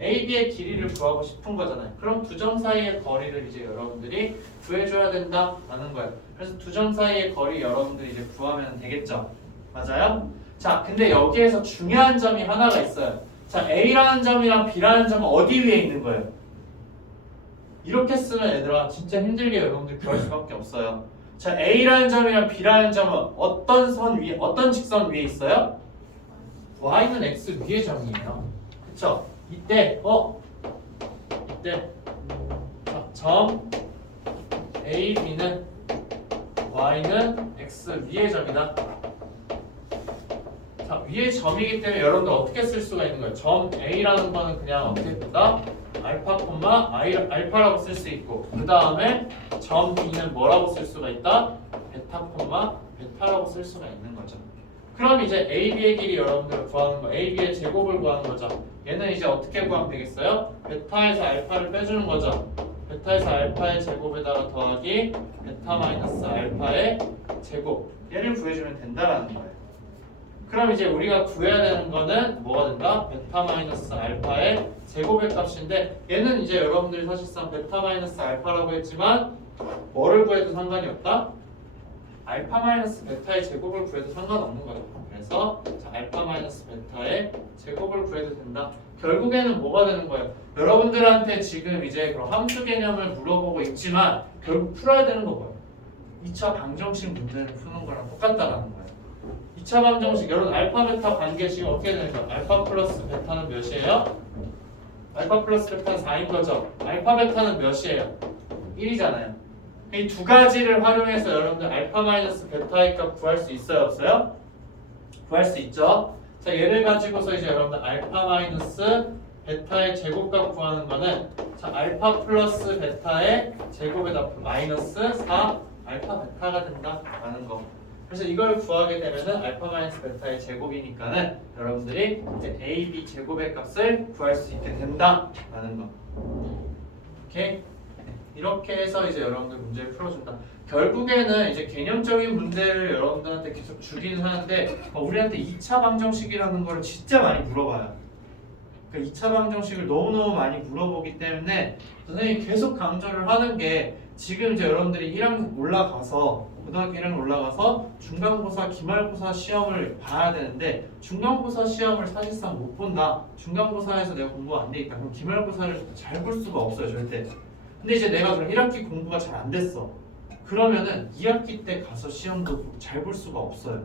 AB의 길이를 구하고 싶은 거잖아요. 그럼 두 점 사이의 거리를 이제 여러분들이 구해줘야 된다라는 거예요. 그래서 두 점 사이의 거리 여러분들이 이제 구하면 되겠죠. 맞아요? 자, 근데 여기에서 중요한 점이 하나가 있어요. 자, A라는 점이랑 B라는 점은 어디 위에 있는 거예요? 이렇게 쓰면 얘들아 진짜 힘들게 여러분들 구할 수밖에 없어요. 자, A라는 점이랑 B라는 점은 어떤 선 위에, 어떤 직선 위에 있어요? Y는 X 위의 점이에요. 그쵸? 이때 자, 점 A, B는 Y는 X 위의 점이다. 자, 위의 점이기 때문에 여러분들 어떻게 쓸 수가 있는 거예요? 점 A라는 거는 그냥 어떻게 된다? 알파 콤마 알파라고 쓸 수 있고 그 다음에 점 B는 뭐라고 쓸 수가 있다? 베타 콤마 베타라고 쓸 수가 있는 거죠. 그럼 이제 AB의 길이 여러분들 구하는 거, AB의 제곱을 구하는 거죠. 얘는 이제 어떻게 구하면 되겠어요? 베타에서 알파를 빼주는 거죠. 베타에서 알파의 제곱에다가 더하기 베타 마이너스 알파의 제곱, 얘를 구해주면 된다라는 거예요. 그럼 이제 우리가 구해야 되는 거는 뭐가 된다? 베타 마이너스 알파의 제곱의 값인데 얘는 이제 여러분들이 사실상 베타 마이너스 알파라고 했지만 뭐를 구해도 상관이 없다? 알파 마이너스 베타의 제곱을 구해도 상관없는 거죠. 그래서 자, 알파 마이너스 베타의 제곱을 구해도 된다. 결국에는 뭐가 되는 거예요? 여러분들한테 지금 이제 그런 함수 개념을 물어보고 있지만 결국 풀어야 되는 거 뭐예요? 2차 방정식 문제를 푸는 거랑 똑같다라는 거예요. 2차 방정식 여러분 알파 베타 관계 지금 어떻게 되는 거예요? 알파 플러스 베타는 몇이에요? 알파 플러스 베타는 4인 거죠. 알파 베타는 몇이에요? 1이잖아요. 이 두 가지를 활용해서 여러분들 알파 마이너스 베타의 값 구할 수 있어요, 없어요? 구할 수 있죠. 자, 얘를 가지고서 이제 여러분들 알파 마이너스 베타의 제곱값 구하는 거는 자, 알파 플러스 베타의 제곱에다 마이너스 4 알파 베타가 된다라는 거. 그래서 이걸 구하게 되면은 알파 마이너스 베타의 제곱이니까는 여러분들이 이제 a, b 제곱의 값을 구할 수 있게 된다라는 거. 오케이? 이렇게 해서 이제 여러분들 문제를 풀어준다. 결국에는 이제 개념적인 문제를 여러분들한테 계속 주기는 하는데 우리한테 2차 방정식이라는 걸 진짜 많이 물어봐요. 그 2차 방정식을 너무너무 많이 물어보기 때문에 선생님이 계속 강조를 하는 게 지금 이제 여러분들이 1학년 올라가서 고등학교 1학년 올라가서 중간고사, 기말고사 시험을 봐야 되는데 중간고사 시험을 사실상 못 본다. 중간고사에서 내가 공부가 안 돼 있다. 그럼 기말고사를 잘 볼 수가 없어요, 절대. 근데 이제 내가 그럼 1학기 공부가 잘 안 됐어. 그러면은 2학기 때 가서 시험도 잘 볼 수가 없어요.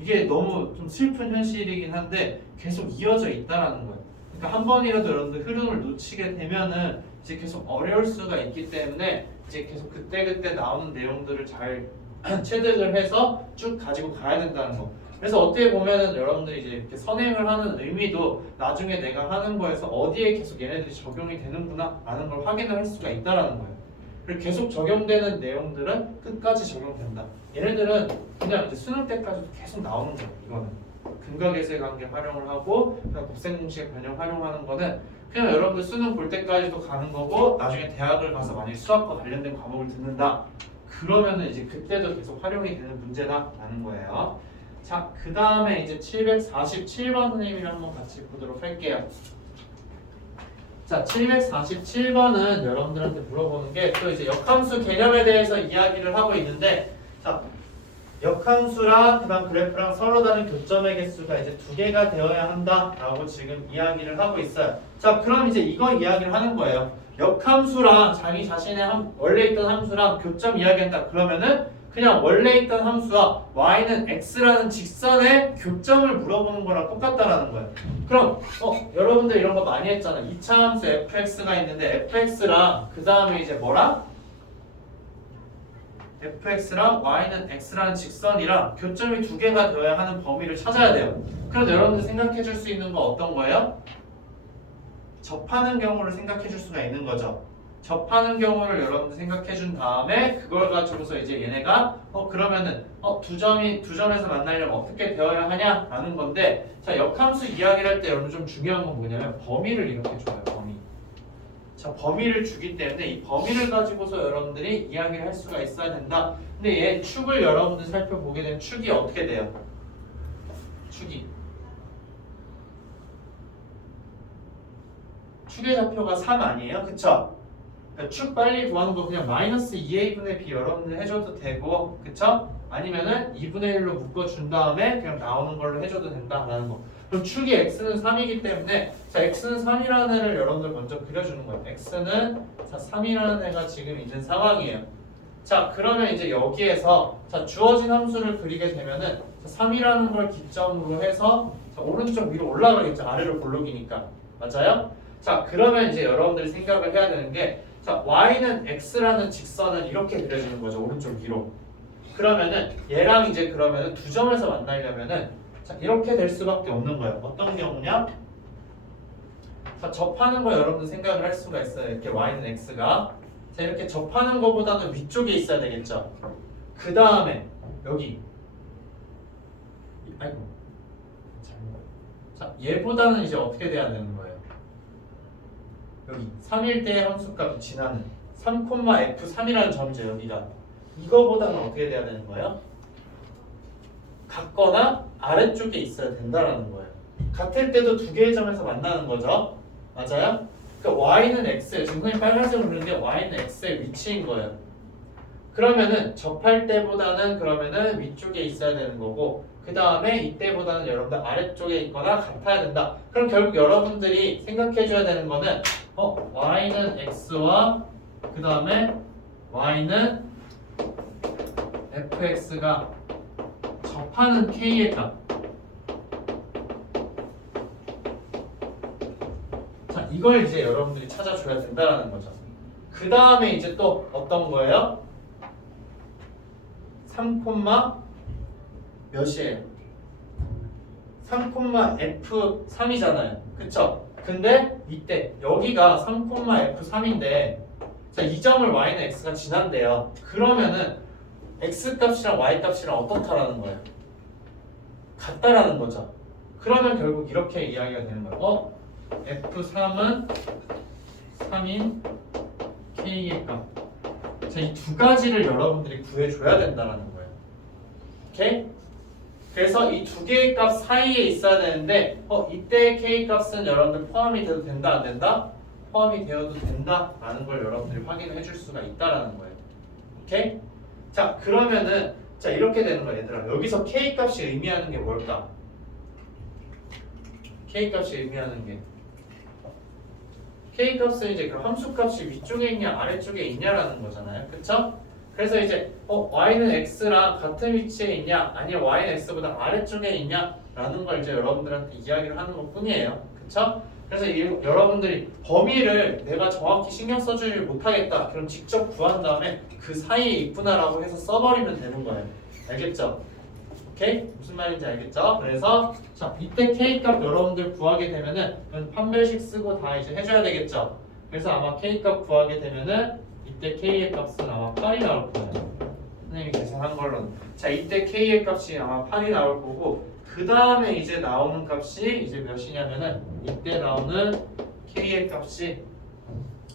이게 너무 좀 슬픈 현실이긴 한데 계속 이어져 있다라는 거예요. 그러니까 한 번이라도 여러분들 흐름을 놓치게 되면은 이제 계속 어려울 수가 있기 때문에 이제 계속 그때그때 나오는 내용들을 잘 체득을 해서 쭉 가지고 가야 된다는 거. 그래서 어떻게 보면은 여러분들이 이제 이렇게 선행을 하는 의미도 나중에 내가 하는 거에서 어디에 계속 얘네들이 적용이 되는구나 라는 걸 확인을 할 수가 있다라는 거예요. 그리고 계속 적용되는 내용들은 끝까지 적용된다. 얘네들은 그냥 이제 수능 때까지도 계속 나오는 거예요. 이거는 근각계수의 관계 활용을 하고 그냥 곱셈공식의 변형 활용하는 거는 그냥 여러분들 수능 볼 때까지도 가는 거고 나중에 대학을 가서 만약에 수학과 관련된 과목을 듣는다. 그러면은 이제 그때도 계속 활용이 되는 문제다라는 거예요. 자, 그 다음에 이제 747번 선생님이랑 한번 같이 보도록 할게요. 자, 747번은 여러분들한테 물어보는 게 또 이제 역함수 개념에 대해서 이야기를 하고 있는데 자, 역함수랑 그다음 그래프랑 서로 다른 교점의 개수가 이제 두 개가 되어야 한다라고 지금 이야기를 하고 있어요. 자, 그럼 이제 이거 이야기를 하는 거예요. 역함수랑 자기 자신의 원래 있던 함수랑 교점 이야기한다. 그러면은 그냥 원래 있던 함수와 y는 x라는 직선의 교점을 물어보는 거랑 똑같다라는 거예요. 그럼 여러분들 이런 거 많이 했잖아. 2차 함수 fx가 있는데 fx랑 그 다음에 이제 뭐랑? fx랑 y는 x라는 직선이랑 교점이 두 개가 되어야 하는 범위를 찾아야 돼요. 그래서 여러분들 생각해 줄 수 있는 거 어떤 거예요? 접하는 경우를 생각해 줄 수가 있는 거죠. 접하는 경우를 여러분들 생각해 준 다음에 그걸 가지고서 이제 얘네가 그러면은 두 점에서 만나려면 어떻게 되어야 하냐라는 건데 자, 역함수 이야기를 할 때 여러분 좀 중요한 건 뭐냐면 범위를 이렇게 줘요. 범위. 자, 범위를 주기 때문에 이 범위를 가지고서 여러분들이 이야기를 할 수가 있어야 된다. 근데 얘 축을 여러분들 살펴보게 되면 축이 어떻게 돼요? 축의 좌표가 3 아니에요? 그쵸? 그러니까 축 빨리 구하는 거 그냥 마이너스 2a분의 b 여러분들 해줘도 되고 그쵸? 아니면은 2분의 1로 묶어준 다음에 그냥 나오는 걸로 해줘도 된다라는 거. 그럼 축이 x는 3이기 때문에 자, x는 3이라는 애를 여러분들 먼저 그려주는 거예요. x는 자, 3이라는 애가 지금 있는 상황이에요. 자, 그러면 이제 여기에서 자, 주어진 함수를 그리게 되면은 자, 3이라는 걸 기점으로 해서 자, 오른쪽 위로 올라가겠죠. 아래로 볼록이니까. 맞아요? 자, 그러면 이제 여러분들이 생각을 해야 되는 게 자, y는 x라는 직선을 이렇게 그려주는 거죠. 오른쪽 위로. 그러면은 얘랑 이제 그러면은 두 점에서 만나려면은 자, 이렇게 될 수밖에 없는 거예요. 어떤 경우냐? 자, 접하는 거 여러분들 생각을 할 수가 있어요. 이렇게 y는 x가 자, 이렇게 접하는 거보다는 위쪽에 있어야 되겠죠. 그 다음에 여기 아이고 자, 얘보다는 이제 어떻게 돼야 되는 거예요? 여기 3일 때의 함수값이 지나는 3,f3이라는 점이죠. 여기가 이거보다는 어떻게 돼야 되는 거예요? 같거나 아래쪽에 있어야 된다라는 거예요. 같을 때도 두 개의 점에서 만나는 거죠. 맞아요? 그러니까 y는 x에 지금 선생님 빨간색으로 그리는데 y는 x의 위치인 거예요. 그러면은 접할 때보다는 그러면은 위쪽에 있어야 되는 거고 그 다음에 이때보다는 여러분들 아래쪽에 있거나 같아야 된다. 그럼 결국 여러분들이 생각해 줘야 되는 거는 y는 x와 그 다음에 y는 fx가 접하는 k의 값. 자, 이걸 이제 여러분들이 찾아줘야 된다라는 거죠. 그 다음에 이제 또 어떤 거예요? 3, 몇이에요? 3,F3이잖아요. 그쵸? 근데 이때 여기가 3,F3인데 자, 이 점을 y는 x가 지난대요. 그러면은 x 값이랑 y 값이랑 어떻다라는 거예요? 같다라는 거죠. 그러면 결국 이렇게 이야기가 되는 거예요. F3은 3인 K의 값. 자, 이 두 가지를 여러분들이 구해줘야 된다는 거예요. 오케이? 그래서 이 두 개의 값 사이에 있어야 되는데 이때의 K 값은 여러분들 포함이 돼도 된다 안 된다? 포함이 되어도 된다라는 걸 여러분들이 확인을 해줄 수가 있다라는 거예요. 오케이? 자, 그러면은 자 이렇게 되는 거야 얘들아. 여기서 K 값이 의미하는 게 뭘까? K 값이 의미하는 게 K 값은 이제 그 함수 값이 위쪽에 있냐 아래쪽에 있냐라는 거잖아요. 그쵸? 그래서 이제 y는 x랑 같은 위치에 있냐 아니면 y는 x보다 아래쪽에 있냐라는 걸 이제 여러분들한테 이야기를 하는 것 뿐이에요. 그쵸? 그래서 여러분들이 범위를 내가 정확히 신경 써주지 못하겠다 그럼 직접 구한 다음에 그 사이에 있구나라고 해서 써버리면 되는 거예요. 알겠죠? 오케이? 무슨 말인지 알겠죠? 그래서 자 이때 K값 여러분들 구하게 되면은 판별식 쓰고 다 이제 해줘야 되겠죠? 그래서 아마 K값 구하게 되면은 이때 K의 값은 아마 8이 나올 거예요. 선생님이 계산한 걸로는. 자 이때 K의 값이 아마 8이 나올 거고 그 다음에 이제 나오는 값이 이제 몇이냐면은 이때 나오는 K의 값이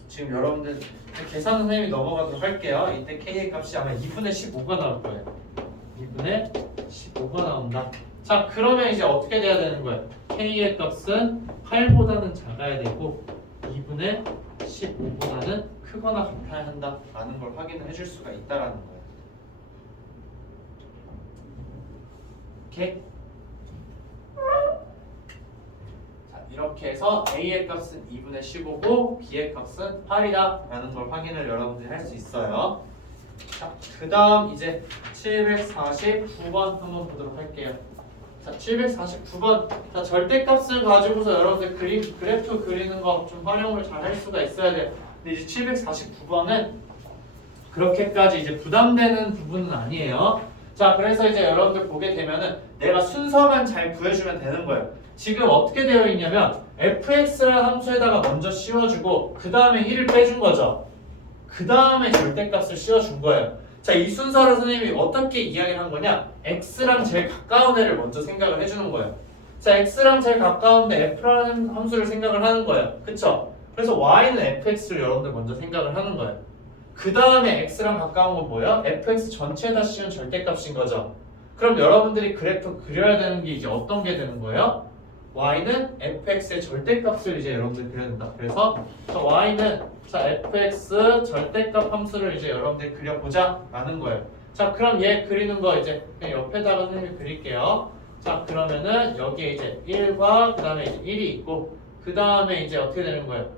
지금 여러분들 계산 선생님이 넘어가도록 할게요. 이때 K의 값이 아마 2분의 15가 나올 거예요. 2분의 15가 나온다. 자 그러면 이제 어떻게 돼야 되는 거예요? K의 값은 8보다는 작아야 되고 2분의 15보다는 크거나 같아야 한다라는 걸 확인을 해줄 수가 있다라는 거예요. 오케이? 자 이렇게 해서 A의 값은 2분의 15고 B의 값은 8이다 라는 걸 확인을 여러분들이 할 수 있어요. 자, 그 다음 이제 749번 한번 보도록 할게요. 자, 749번. 자, 절대값을 가지고서 여러분들 그래프 그리는 거 좀 활용을 잘 할 수가 있어야 돼요. 근데 이제 749번은 그렇게까지 이제 부담되는 부분은 아니에요. 자, 그래서 이제 여러분들 보게 되면은 내가 순서만 잘 구해주면 되는 거예요. 지금 어떻게 되어 있냐면 fx라는 함수에다가 먼저 씌워주고 그 다음에 1을 빼준 거죠. 그 다음에 절대값을 씌워준 거예요. 자, 이 순서를 선생님이 어떻게 이야기를 한 거냐? x랑 제일 가까운 애를 먼저 생각을 해주는 거예요. 자, x랑 제일 가까운데 f라는 함수를 생각을 하는 거예요. 그쵸? 그래서 y는 fx를 여러분들 먼저 생각을 하는 거예요. 그 다음에 x랑 가까운 건 뭐예요? fx 전체에다 씌운 절대값인 거죠. 그럼 여러분들이 그래프 그려야 되는 게 이제 어떤 게 되는 거예요? y는 fx의 절대값을 이제 여러분들 그려야 된다. 그래서 y는 자 fx 절대값 함수를 이제 여러분들이 그려보자 라는 거예요. 자 그럼 얘 그리는 거 이제 그냥 옆에다가 선생님이 그릴게요. 자 그러면은 여기에 이제 1과 그 다음에 이제 1이 있고 그 다음에 이제 어떻게 되는 거예요?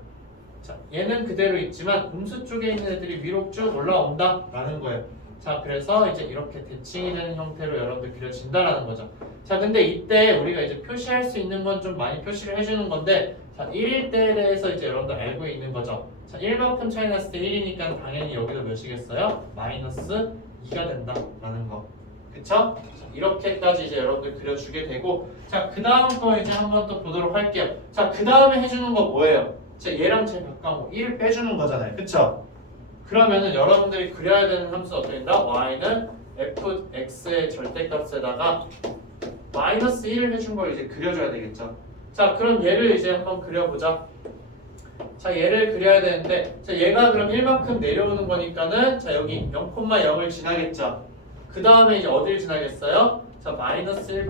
자 얘는 그대로 있지만 음수 쪽에 있는 애들이 위로 쭉 올라온다 라는 거예요. 자 그래서 이제 이렇게 대칭이 되는 형태로 여러분들 그려진다라는 거죠. 자 근데 이때 우리가 이제 표시할 수 있는 건 좀 많이 표시를 해주는 건데 자 1일 때에 대해서 이제 여러분들 알고 있는 거죠. 자 1만큼 차이 났을 때 1이니까 당연히 여기도 몇이겠어요? 마이너스 2가 된다라는 거. 그쵸? 자, 이렇게까지 이제 여러분들 그려주게 되고 자 그 다음 거 이제 한번 또 보도록 할게요. 자 그 다음에 해주는 거 뭐예요? 자 얘랑 제일 가까운 거 1을 빼주는 거잖아요. 그쵸? 그러면은 여러분들이 그려야 되는 함수 어떻게 된다? y는 fx의 절대값에다가 마이너스 1을 해준 걸 이제 그려줘야 되겠죠. 자 그럼 얘를 이제 한번 그려보자. 자 얘를 그려야 되는데 자 얘가 그럼 1만큼 내려오는 거니까는 자 여기 0,0을 지나겠죠. 그 다음에 이제 어디를 지나겠어요? 자 마이너스 1,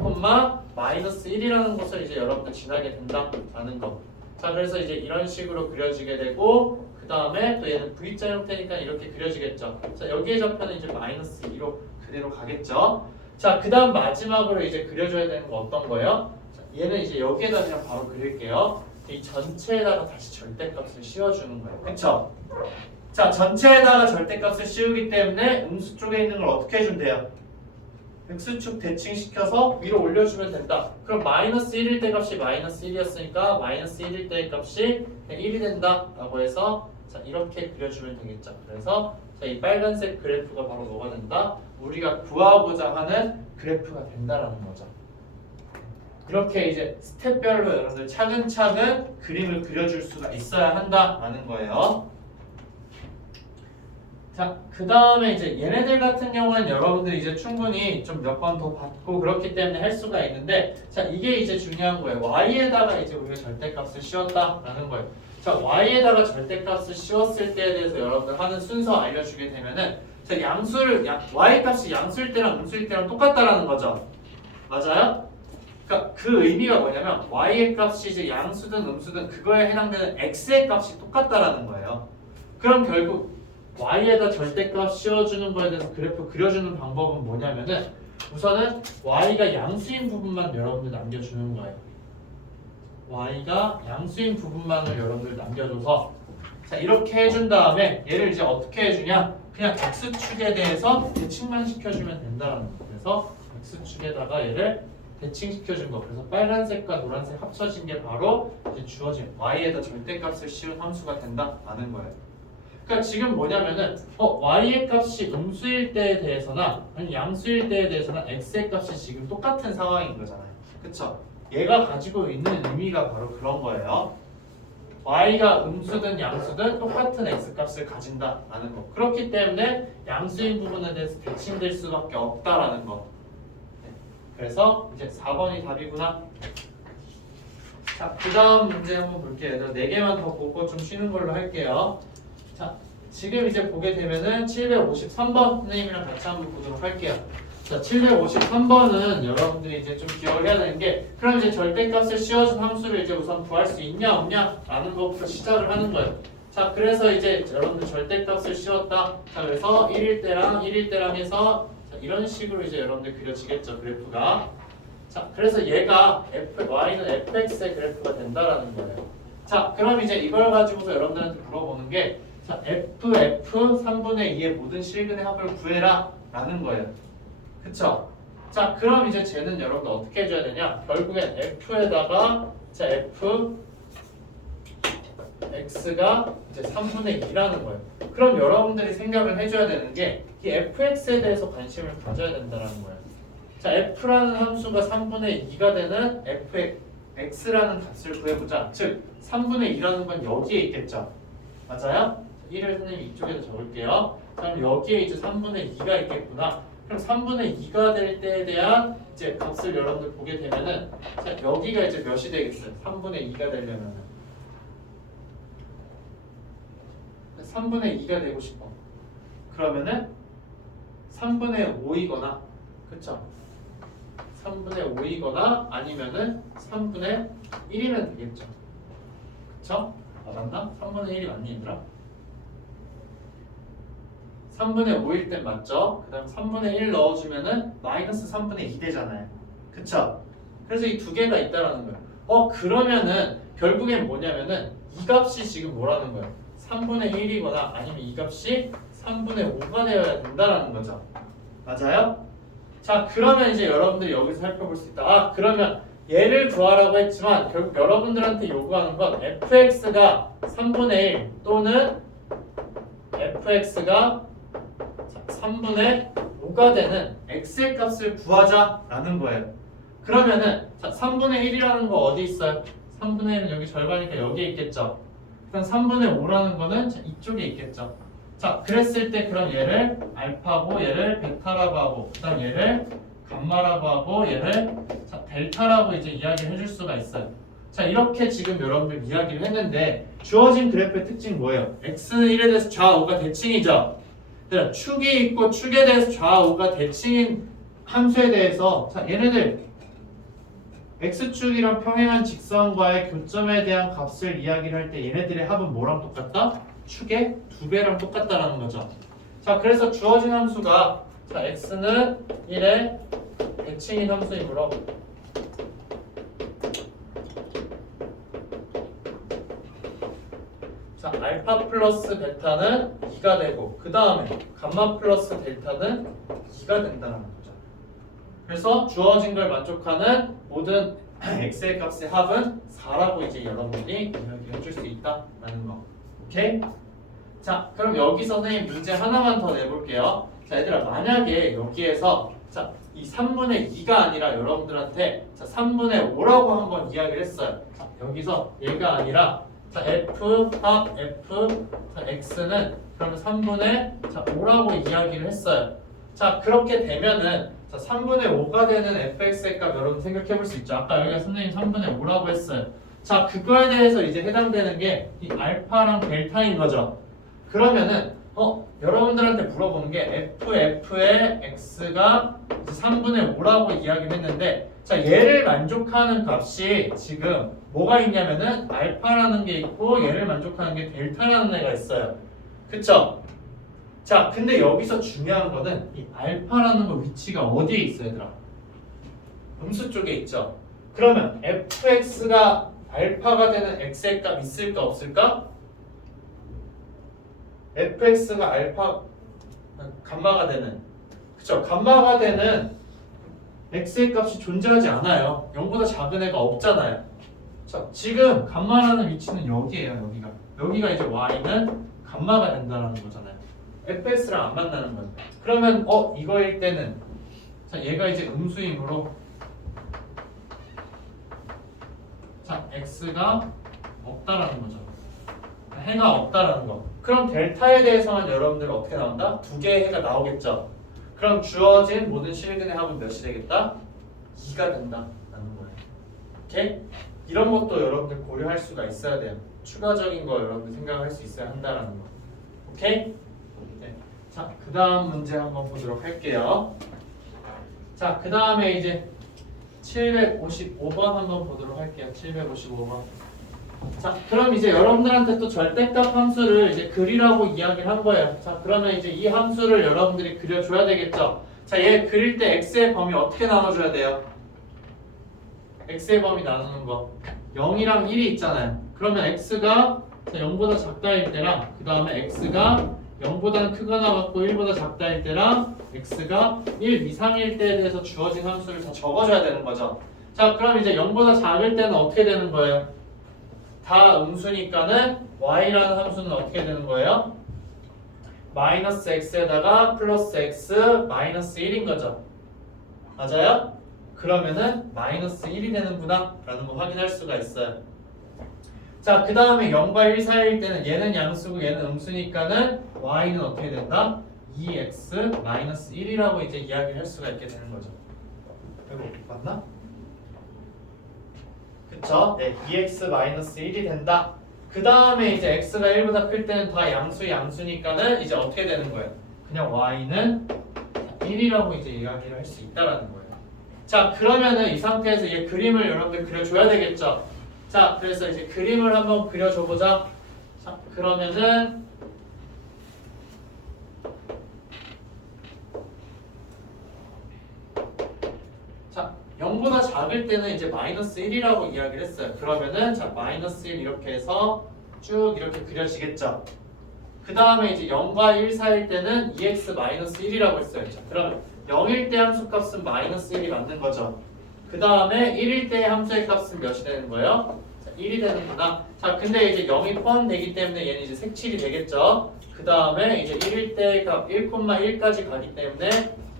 마이너스 1이라는 것을 이제 여러분들 지나게 된다라는 거. 자 그래서 이제 이런 식으로 그려지게 되고 그 다음에 또 얘는 V자 형태니까 이렇게 그려지겠죠. 자 여기에 좌표는 이제 마이너스 2로 그대로 가겠죠. 자 그 다음 마지막으로 이제 그려줘야 되는 거 어떤 거예요? 자, 얘는 이제 여기에다 그냥 바로 그릴게요. 이 전체에다가 다시 절대값을 씌워주는 거예요. 그쵸? 자 전체에다가 절대값을 씌우기 때문에 음수 쪽에 있는 걸 어떻게 해준대요? x축 대칭시켜서 위로 올려주면 된다. 그럼 마이너스 1일 때 값이 마이너스 1이었으니까 마이너스 1일 때의 값이 1이 된다 라고 해서 자 이렇게 그려주면 되겠죠. 그래서 자, 이 빨간색 그래프가 바로 뭐가 된다? 우리가 구하고자 하는 그래프가 된다라는 거죠. 이렇게 이제 스텝별로 여러분들 차근차근 그림을 그려줄 수가 있어야 한다라는 거예요. 자, 그 다음에 이제 얘네들 같은 경우는 여러분들이 이제 충분히 좀 몇 번 더 받고 그렇기 때문에 할 수가 있는데, 자, 이게 이제 중요한 거예요. y에다가 이제 우리가 절대값을 씌웠다라는 거예요. 자, y에다가 절대값을 씌웠을 때에 대해서 여러분들 하는 순서 알려주게 되면은, 자, 양수를 y 값이 양수일 때랑 음수일 때랑 똑같다라는 거죠. 맞아요? 그러니까 그 의미가 뭐냐면 y의 값이 이제 양수든 음수든 그거에 해당되는 x의 값이 똑같다라는 거예요. 그럼 결국 y에다 절대값 씌워주는 거에 대해서 그래프 그려주는 방법은 뭐냐면은 우선은 y가 양수인 부분만 여러분들 남겨주는 거예요. y가 양수인 부분만을 여러분들 남겨줘서 자 이렇게 해준 다음에 얘를 이제 어떻게 해주냐? 그냥 x축에 대해서 대칭만 시켜주면 된다는 거예요. 그래서 x축에다가 얘를 대칭시켜준 거. 그래서 빨간색과 노란색 합쳐진 게 바로 이제 주어진 y에다 절대값을 씌운 함수가 된다라는 거예요. 그러니까 지금 뭐냐면은 y의 값이 음수일 때에 대해서나 아니 양수일 때에 대해서나 x의 값이 지금 똑같은 상황인 거잖아요. 그쵸? 얘가 가지고 있는 의미가 바로 그런 거예요. y가 음수든 양수든 똑같은 x값을 가진다라는 거. 그렇기 때문에 양수인 부분에 대해서 대칭될 수밖에 없다라는 거. 그래서 이제 4번이 답이구나. 자, 그 다음 문제 한번 볼게요. 얘들아 4개만 더 보고 좀 쉬는 걸로 할게요. 자, 지금 이제 보게 되면은 753번 선생님이랑 같이 한번 보도록 할게요. 자, 753번은 여러분들이 이제 좀 기억을 해야 되는 게, 그럼 이제 절대값을 씌워준 함수를 이제 우선 구할 수 있냐 없냐 라는 것부터 시작을 하는 거예요. 자, 그래서 이제 여러분들 절대값을 씌웠다. 자, 그래서 1일 때랑 해서 자, 이런 식으로 이제 여러분들 그려지겠죠, 그래프가. 자, 그래서 얘가 y는 fx의 그래프가 된다라는 거예요. 자, 그럼 이제 이걸 가지고서 여러분들한테 물어보는 게, 자, f 3분의 2의 모든 실근의 합을 구해라 라는 거예요. 그쵸? 자, 그럼 이제 쟤는 여러분들 어떻게 해줘야 되냐? 결국엔 f에다가 자, fx가 이제 3분의 2라는 거예요. 그럼 여러분들이 생각을 해줘야 되는 게 이 fx에 대해서 관심을 가져야 된다는 거예요. 자, f라는 함수가 3분의 2가 되는 fx라는 값을 구해보자. 즉, 3분의 2라는 건 여기에 있겠죠. 맞아요? 1을 선생님이 이쪽에다 적을게요. 그럼 여기에 이제 3분의 2가 있겠구나. 그럼 3분의 2가 될 때에 대한 이제 값을 여러분들 보게 되면은 자, 여기가 이제 몇이 되겠어요? 3분의 2가 되려면은 3분의 2가 되고 싶어. 그러면은 3분의 5이거나 그쵸? 3분의 5이거나 아니면은 3분의 1이면 되겠죠. 그쵸? 아, 맞나? 3분의 1이 맞니 얘들아? 3분의 5일 땐 맞죠? 그 다음 3분의 1 넣어주면은 마이너스 3분의 2 되잖아요. 그쵸? 그래서 이 두 개가 있다라는 거예요. 그러면은 결국엔 뭐냐면은 이 값이 지금 뭐라는 거예요? 3분의 1이거나 아니면 이 값이 3분의 5가 되어야 된다라는 거죠. 맞아요? 자, 그러면 이제 여러분들이 여기서 살펴볼 수 있다. 아, 그러면 얘를 구하라고 했지만 결국 여러분들한테 요구하는 건 fx가 3분의 1 또는 fx가 3분의 5가 되는 x의 값을 구하자라는 거예요. 그러면은 자, 3분의 1이라는 거 어디 있어요? 3분의 1은 여기 절반이니까 여기에 있겠죠. 그럼 3분의 5라는 거는 자, 이쪽에 있겠죠. 자, 그랬을 때 그럼 얘를 알파고 얘를 베타라고 하고 그 다음 얘를 감마라고 하고 얘를 자, 델타라고 이제 이야기를 해줄 수가 있어요. 자, 이렇게 지금 여러분들 이야기를 했는데 주어진 그래프의 특징이 뭐예요? x는 1에 대해서 좌우가 대칭이죠. 축이 있고 축에 대해서 좌우가 대칭인 함수에 대해서 자, 얘네들 x축이랑 평행한 직선과의 교점에 대한 값을 이야기를 할 때 얘네들의 합은 뭐랑 똑같다? 축의 2배랑 똑같다라는 거죠. 자, 그래서 주어진 함수가 자, x는 1의 대칭인 함수이므로 자, 알파 플러스 베타는 2가 되고 그 다음에 감마 플러스 델타는 2가 된다는 거죠. 그래서 주어진 걸 만족하는 모든 x의 값의 합은 4라고 이제 여러분들이 이야기해 줄 수 있다라는 거. 오케이? 자, 그럼 여기서 선생님 문제 하나만 더 내볼게요. 자, 얘들아, 만약에 여기에서 자, 이 3분의 2가 아니라 여러분들한테 자, 3분의 5라고 한번 이야기를 했어요. 자, 여기서 얘가 아니라 자, f 합 f 자, x는 그러면 3분의 자, 5라고 이야기를 했어요. 자, 그렇게 되면은 자, 3분의 5가 되는 fx의 값 여러분 생각해 볼 수 있죠. 아까 여기가 선생님 3분의 5라고 했어요. 자, 그거에 대해서 이제 해당되는 게 이 알파랑 델타인 거죠. 그러면은 여러분들한테 물어보는 게 f의 x가 3분의 5라고 이야기를 했는데 자, 얘를 만족하는 값이 지금 뭐가 있냐면은 알파라는 게 있고 얘를 만족하는 게 델타라는 애가 있어요. 그쵸? 자, 근데 여기서 중요한 거는 이 알파라는 거 위치가 어디에 있어요, 얘들아? 음수 쪽에 있죠. 그러면 fx가 알파가 되는 x의 값 있을까 없을까? fx가 알파 감마가 되는 그쵸? 감마가 되는 x의 값이 존재하지 않아요. 0보다 작은 애가 없잖아요. 자, 지금 감마라는 위치는 여기에요. 여기가 이제 y는 감마가 된다는 거잖아요. fx랑 안 만나는 거예요. 그러면 이거일 때는 자, 얘가 이제 음수이므로 자, x가 없다라는 거죠. 해가 없다라는 거. 그럼 델타에 대해서는 여러분들 어떻게 나온다? 두 개의 해가 나오겠죠. 그럼 주어진 모든 실근의 합은 몇이 되겠다? 2가 된다라는 거예요. 오케이? 이런 것도 여러분들 고려할 수가 있어야 돼요. 추가적인 거 여러분들 생각할 수 있어야 한다라는 거. 오케이? 네. 자, 그 다음 문제 한번 보도록 할게요. 자, 그 다음에 이제 755번 한번 보도록 할게요. 755번. 자, 그럼 이제 여러분들한테 또 절대값 함수를 이제 그리라고 이야기를 한 거예요. 자, 그러면 이제 이 함수를 여러분들이 그려줘야 되겠죠. 자, 얘 그릴 때 x의 범위 어떻게 나눠줘야 돼요? x의 범위 나누는 거 0이랑 1이 있잖아요. 그러면 x가 0보다 작다일 때랑 그 다음에 x가 0보다는 크거나 같고 1보다 작다일 때랑 x가 1 이상일 때에 대해서 주어진 함수를 다 적어줘야 되는 거죠. 자, 그럼 이제 0보다 작을 때는 어떻게 되는 거예요? 다 음수니까는 y라는 함수는 어떻게 되는 거예요? 마이너스 x에다가 플러스 x 마이너스 1인 거죠. 맞아요? 그러면은 마이너스 1이 되는구나 라는 거 확인할 수가 있어요. 자, 그 다음에 0과 1 사이일 때는 얘는 양수고 얘는 음수니까는 y는 어떻게 된다? 2x 마이너스 1이라고 이제 이야기를 할 수가 있게 되는 거죠. 이거 맞나? 그쵸? 네, 2x 마이너스 1이 된다. 그 다음에 이제 x가 1보다 클 때는 다 양수니까는 이제 어떻게 되는 거예요? 그냥 y는 1이라고 이제 이야기를 할 수 있다라는 거예요. 자, 그러면은 이 상태에서 얘 그림을 여러분들 그려줘야 되겠죠? 자, 그래서 이제 그림을 한번 그려줘 보자. 자, 그러면은 자, 0보다 작을 때는 이제 마이너스 1이라고 이야기를 했어요. 그러면은 자, 마이너스 1 이렇게 해서 쭉 이렇게 그려지겠죠? 그 다음에 이제 0과 1 사이일 때는 2x 마이너스 1이라고 했어요. 자, 그러면 0일 때 함수값은 마이너스 1이 맞는 거죠. 그 다음에 1일 때의 함수의 값은 몇이 되는 거예요? 자, 1이 되는구나. 자, 근데 이제 0이 포함되기 때문에 얘는 이제 색칠이 되겠죠. 그 다음에 이제 1일 때의 값 1,1까지 가기 때문에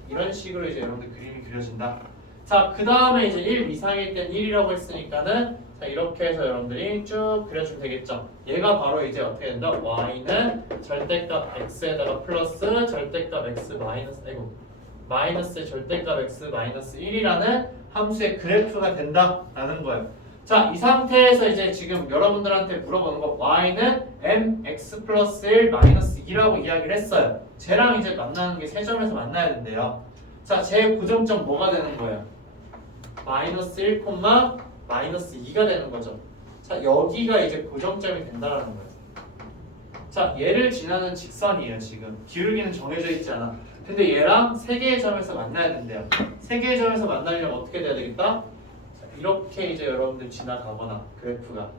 이런 식으로 이제 여러분들 그림이 그려진다. 자, 그 다음에 이제 1 이상일 땐 1이라고 했으니까는 자, 이렇게 해서 여러분들이 쭉 그려주면 되겠죠. 얘가 바로 이제 어떻게 된다? y는 절대값 x에다가 플러스 절대값 x 마이너스 절대값 x 마이너스 1이라는 함수의 그래프가 된다라는 거예요. 자, 이 상태에서 이제 지금 여러분들한테 물어보는 거 y는 mx 플러스 1 마이너스 2라고 이야기를 했어요. 쟤랑 이제 만나는 게 세 점에서 만나야 된대요. 자, 제 고정점 뭐가 되는 거예요? 마이너스 1, 마이너스 2가 되는 거죠. 자, 여기가 이제 고정점이 된다라는 거예요. 자, 얘를 지나는 직선이에요. 지금 기울기는 정해져 있지 않아. 근데 얘랑 세 개의 점에서 만나야 된대요. 세 개의 점에서 만나려면 어떻게 돼야 되겠다? 자, 이렇게 이제 여러분들 지나가거나 그래프가,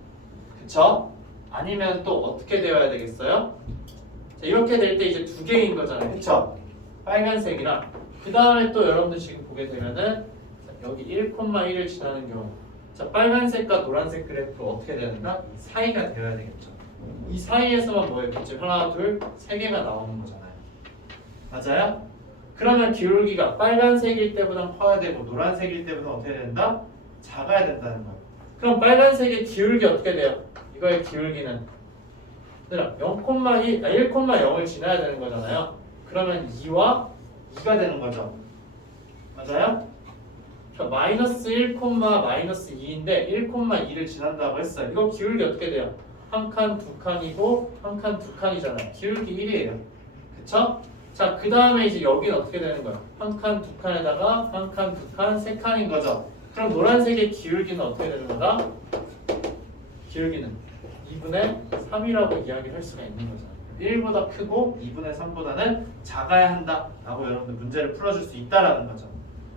그쵸? 아니면 또 어떻게 되어야 되겠어요? 자, 이렇게 될 때 이제 두 개인 거잖아요. 그쵸? 빨간색이랑 그 다음에 또 여러분들 지금 보게 되면은 자, 여기 1,1을 지나는 경우 자 빨간색과 노란색 그래프 어떻게 되는가? 이 사이가 되어야 되겠죠. 이 사이에서만 뭐예요? 그치? 하나, 둘, 세 개가 나오는 거잖아요. 맞아요? 그러면 기울기가 빨간색일 때보다 커야 되고 노란색일 때보다 어떻게 된다? 작아야 된다는 거예요. 그럼 빨간색의 기울기 어떻게 돼요? 이거의 기울기는 1,0을 지나야 되는 거잖아요. 그러면 2와 2가 되는 거죠. 맞아요? 그러니까 마이너스 1, 마이너스 2인데 1,2를 지난다고 했어요. 이거 기울기 어떻게 돼요? 한 칸, 두 칸이고 한 칸, 두 칸이잖아요. 기울기 1이에요. 그쵸? 자, 그 다음에 이제 여기는 어떻게 되는 거야? 한 칸, 두 칸에다가 한 칸, 두 칸, 세 칸인 거죠. 그럼 노란색의 기울기는 어떻게 되는 거다? 기울기는 2분의 3이라고 이야기를 할 수가 있는 거죠. 1보다 크고 2분의 3보다는 작아야 한다 라고 여러분들 문제를 풀어줄 수 있다라는 거죠.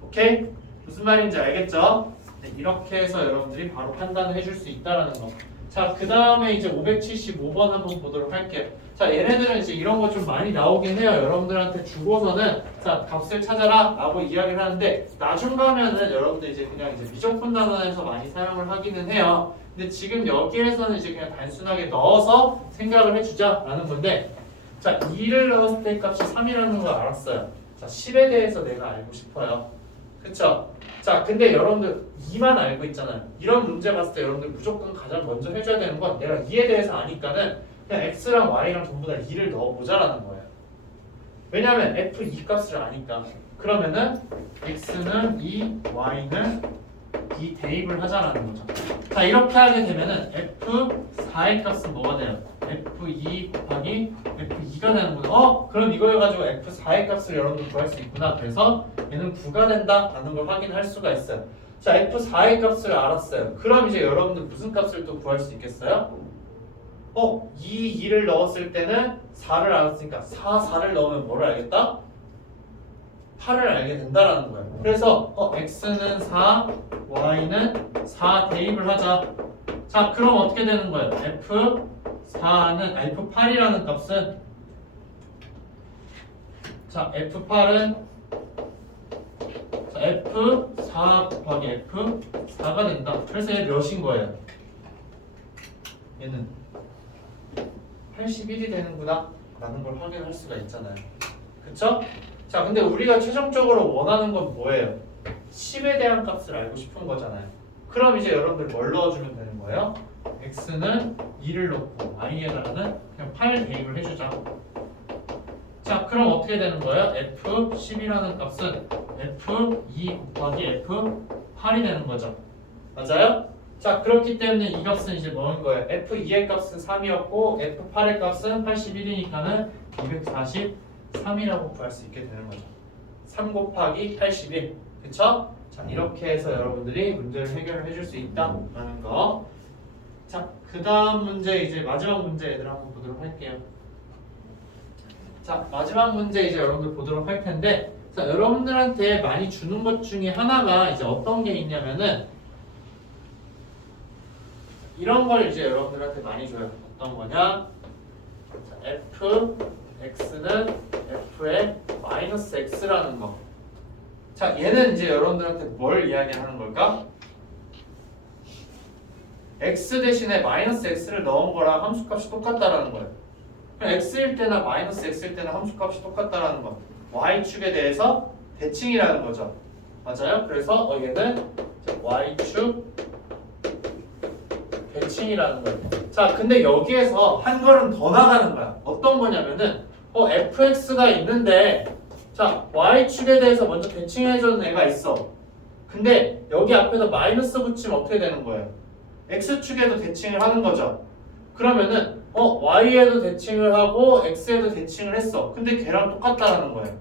오케이? 무슨 말인지 알겠죠? 네, 이렇게 해서 여러분들이 바로 판단을 해줄 수 있다라는 거. 자, 그 다음에 이제 575번 한번 보도록 할게요. 자, 얘네들은 이제 이런 거 좀 많이 나오긴 해요. 여러분들한테 주고서는 자, 값을 찾아라 라고 이야기를 하는데 나중 가면은 여러분들 이제 그냥 이제 미적분 단원에서 많이 사용을 하기는 해요. 근데 지금 여기에서는 이제 그냥 단순하게 넣어서 생각을 해주자라는 건데 자, 2를 넣었을 때 값이 3이라는 걸 알았어요. 자, 10에 대해서 내가 알고 싶어요. 그쵸? 자, 근데 여러분들 2만 알고 있잖아요. 이런 문제 봤을 때 여러분들 무조건 가장 먼저 해줘야 되는 건 내가 2에 대해서 아니까는 그냥 x랑 y랑 전부 다 2를 넣어보자라는 거예요. 왜냐면 f2 값을 아니까. 그러면은 x는 2, y는 2 대입을 하자라는 거죠. 자, 이렇게 하게 되면은 f4의 값은 뭐가 돼요? f2 곱하기 f2가 되는 거죠. 그럼 이걸 가지고 f4의 값을 여러분들 구할 수 있구나. 그래서 얘는 9가 된다라는 걸 확인할 수가 있어요. 자, f4의 값을 알았어요. 그럼 이제 여러분들 무슨 값을 또 구할 수 있겠어요? 2를 넣었을 때는 4를 알았으니까 4를 넣으면 뭐를 알겠다? 8을 알게 된다라는 거예요. 그래서 x는 4, y는 4 대입을 하자. 자, 그럼 어떻게 되는 거예요? f8이라는 값은 자, f8은 자, f4 곱하기 f4가 된다. 그래서 얘 몇인 거예요? 얘는 81이 되는구나 라는 걸 확인할 수가 있잖아요. 그쵸? 자, 근데 우리가 최종적으로 원하는 건 뭐예요? 10에 대한 값을 알고 싶은 거잖아요. 그럼 이제 여러분들 뭘 넣어주면 되는 거예요? x는 2를 넣고 y에다가는 그냥 8 대입을 해주자. 자, 그럼 어떻게 되는 거예요? f10이라는 값은 f2 곱하기 f8이 되는 거죠. 맞아요? 자, 그렇기 때문에 이 값은 이제 뭐인 거예요? f2의 값은 3이었고 f8의 값은 81이니까는 243이라고 구할 수 있게 되는 거죠. 3 곱하기 81. 그쵸? 자, 이렇게 해서 여러분들이 문제를 해결을 해줄 수 있다라는 거. 자, 그 다음 문제 이제 마지막 문제 얘들 한번 보도록 할게요. 자, 마지막 문제 이제 여러분들 보도록 할 텐데 자, 여러분들한테 많이 주는 것 중에 하나가 이제 어떤 게 있냐면은 이런 걸 이제 여러분들한테 많이 줘요. 어떤 거냐? 자, x는 f의 마이너스 x라는 거. 자, 얘는 이제 여러분들한테 뭘 이야기하는 걸까? x 대신에 마이너스 x를 넣은 거랑 함수값이 똑같다라는 거예요. 그럼 x일 때나 마이너스 x일 때나 함수값이 똑같다라는 거. y축에 대해서 대칭이라는 거죠. 맞아요? 그래서 얘는 y축 대칭이라는 거예요. 자, 근데 여기에서 한 걸음 더 나가는 거야. 어떤 거냐면은 fx가 있는데 자, y축에 대해서 먼저 대칭해주는 애가 있어. 근데 여기 앞에서 마이너스 붙이면 어떻게 되는 거예요? x축에도 대칭을 하는 거죠. 그러면은 y에도 대칭을 하고 x에도 대칭을 했어. 근데 걔랑 똑같다라는 거예요.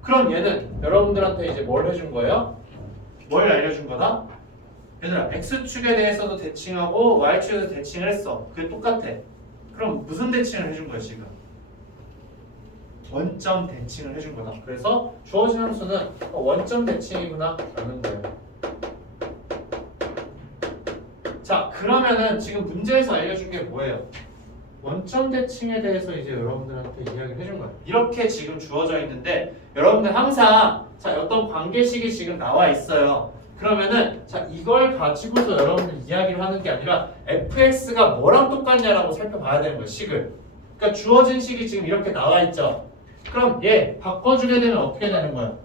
그럼 얘는 여러분들한테 이제 뭘 해준 거예요? 뭘 알려준 거다? 얘들아, x축에 대해서도 대칭하고 y축에도 대칭을 했어. 그게 똑같아. 그럼 무슨 대칭을 해준 거야 지금? 원점 대칭을 해준 거다. 그래서 주어진 함수는 원점 대칭이구나 라는 거예요. 자, 그러면은 지금 문제에서 알려준 게 뭐예요? 원점 대칭에 대해서 이제 여러분들한테 이야기를 해준 거예요. 이렇게 지금 주어져 있는데 여러분들 항상 자 어떤 관계식이 지금 나와 있어요. 그러면은 자 이걸 가지고서 여러분들 이야기를 하는 게 아니라 fx가 뭐랑 똑같냐라고 살펴봐야 되는 거예요. 식을. 그러니까 주어진 식이 지금 이렇게 나와 있죠. 그럼 얘 바꿔주게 되면 어떻게 되는 거예요?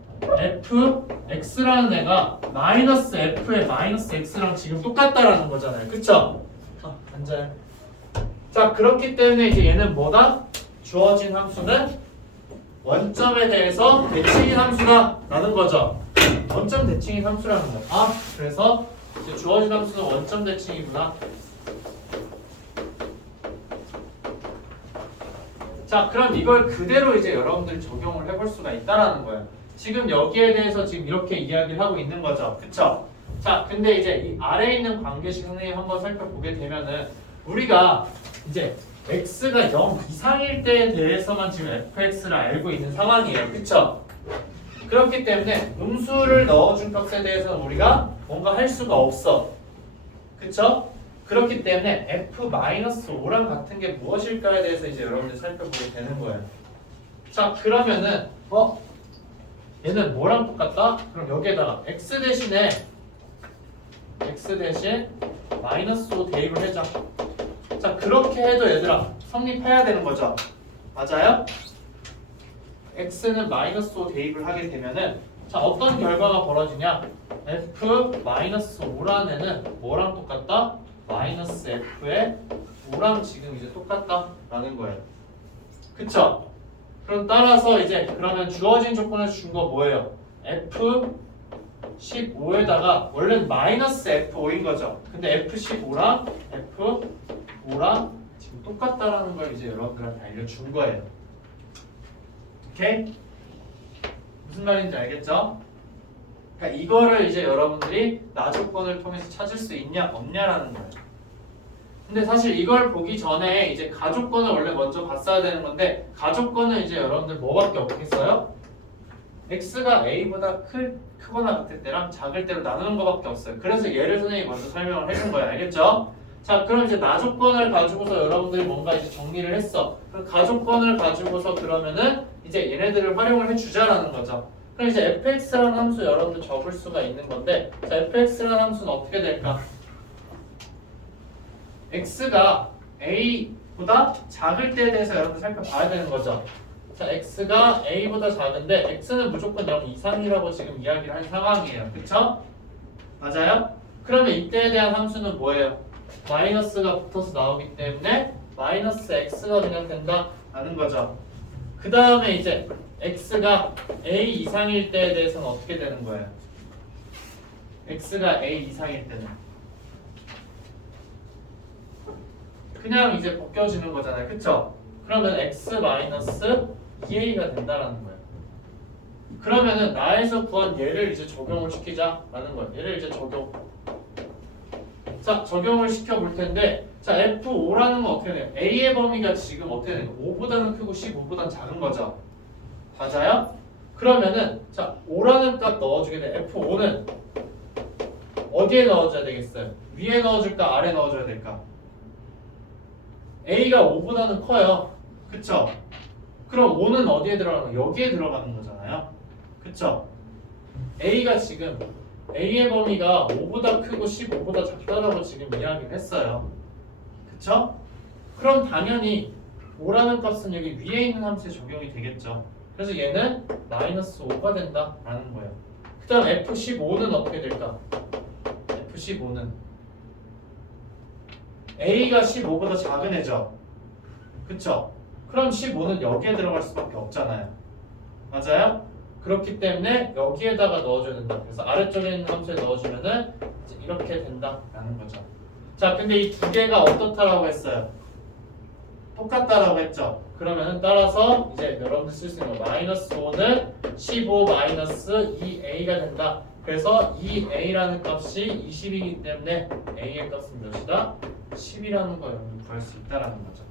fx라는 애가 마이너스 f의 마이너스 x랑 지금 똑같다라는 거잖아요. 그쵸? 앉아요. 자 그렇기 때문에 이제 얘는 뭐다? 주어진 함수는 원점에 대해서 대칭인 함수다 라는 거죠. 원점 대칭인 함수라는 거. 그래서 이제 주어진 함수는 원점 대칭이구나. 자 그럼 이걸 그대로 이제 여러분들이 적용을 해볼 수가 있다라는 거예요. 지금 여기에 대해서 지금 이렇게 이야기를 하고 있는 거죠. 그쵸? 자 근데 이제 이 아래에 있는 관계식 선생님 한번 살펴보게 되면은 우리가 이제 x가 0 이상일 때에 대해서만 지금 fx를 알고 있는 상황이에요. 그쵸? 그렇기 때문에 음수를 넣어준 값에 대해서는 우리가 뭔가 할 수가 없어. 그쵸? 그렇기 때문에 f-5랑 같은 게 무엇일까에 대해서 이제 여러분들 살펴보게 되는 거예요. 자 그러면은 얘는 뭐랑 똑같다? 그럼 여기에다가 x 대신 -5 대입을 해줘. 자 그렇게 해도 얘들아 성립해야 되는 거죠. 맞아요? x는 -5 대입을 하게 되면은 자 어떤 결과가 벌어지냐? f-5라는 애는 뭐랑 똑같다? -f의 5랑 지금 이제 똑같다라는 거예요. 그쵸? 그럼 따라서 이제 그러면 주어진 조건에서 준 거 뭐예요? f15에다가 원래는 -f5인 거죠. 근데 f15랑 f5랑 지금 똑같다라는 걸 이제 여러분들한테 알려준 거예요. 오케이? 무슨 말인지 알겠죠? 그러니까 이거를 이제 여러분들이 나조건을 통해서 찾을 수 있냐 없냐라는 거예요. 근데 사실 이걸 보기 전에 이제 가족건을 원래 먼저 봤어야 되는 건데 가족건은 이제 여러분들 뭐밖에 없겠어요? x가 a보다 크거나 같을 때랑 작을 때로 나누는 거밖에 없어요. 그래서 얘를 선생님이 먼저 설명을 해준 거예요. 알겠죠? 자 그럼 이제 나조건을 가지고서 여러분들이 뭔가 이제 정리를 했어. 그럼 가족건을 가지고서 그러면은 이제 얘네들을 활용을 해주자라는 거죠. 그럼 이제 fx라는 함수 여러분들 적을 수가 있는 건데 자 fx라는 함수는 어떻게 될까? x가 a보다 작을 때에 대해서 여러분들 살펴봐야 되는 거죠. 자 x가 a보다 작은데 x는 무조건 0 이상이라고 지금 이야기를 한 상황이에요. 그쵸? 맞아요? 그러면 이때에 대한 함수는 뭐예요? 마이너스가 붙어서 나오기 때문에 마이너스 x가 그냥 된다라는 거죠. 그 다음에 이제 x가 a 이상일 때에 대해서는 어떻게 되는 거예요? x가 a 이상일 때는 그냥 이제 벗겨지는 거잖아요. 그쵸? 그러면 x-2a가 된다라는 거예요. 그러면은 나에서 구한 얘를 이제 적용을 시키자라는 거예요. 얘를 이제 적용을 시켜 볼 텐데 자 f5라는 건 어떻게 돼요? a의 범위가 지금 어떻게 돼요? 5보다는 크고 15보다는 작은 거죠. 맞아요? 그러면은 자 5라는 값 넣어주게 돼. f5는 어디에 넣어줘야 되겠어요? 위에 넣어줄까? 아래 넣어줘야 될까? a가 5보다는 커요. 그쵸? 그럼 5는 어디에 들어가는 거예요? 여기에 들어가는 거잖아요. 그쵸? a가 지금 a의 범위가 5보다 크고 15보다 작다라고 지금 이야기를 했어요. 그쵸? 그럼 당연히 5라는 값은 여기 위에 있는 함수에 적용이 되겠죠. 그래서 얘는 -5가 된다라는 거예요. 그 다음 f15는 어떻게 될까? f15는 a가 15보다 작은 애죠. 그쵸? 그럼 15는 여기에 들어갈 수밖에 없잖아요. 맞아요? 그렇기 때문에 여기에다가 넣어줘야 된다. 그래서 아래쪽에 있는 함수에 넣어주면은 이제 이렇게 된다라는 거죠. 자, 근데 이 두 개가 어떻다라고 했어요? 똑같다라고 했죠. 그러면은 따라서 이제 여러분들 쓸 수 있는 거 -5는 15 2a가 된다. 그래서 2a라는 값이 20이기 때문에 a의 값은 몇이다? 10이라는 거 여러분들 구할 수 있다라는 거죠.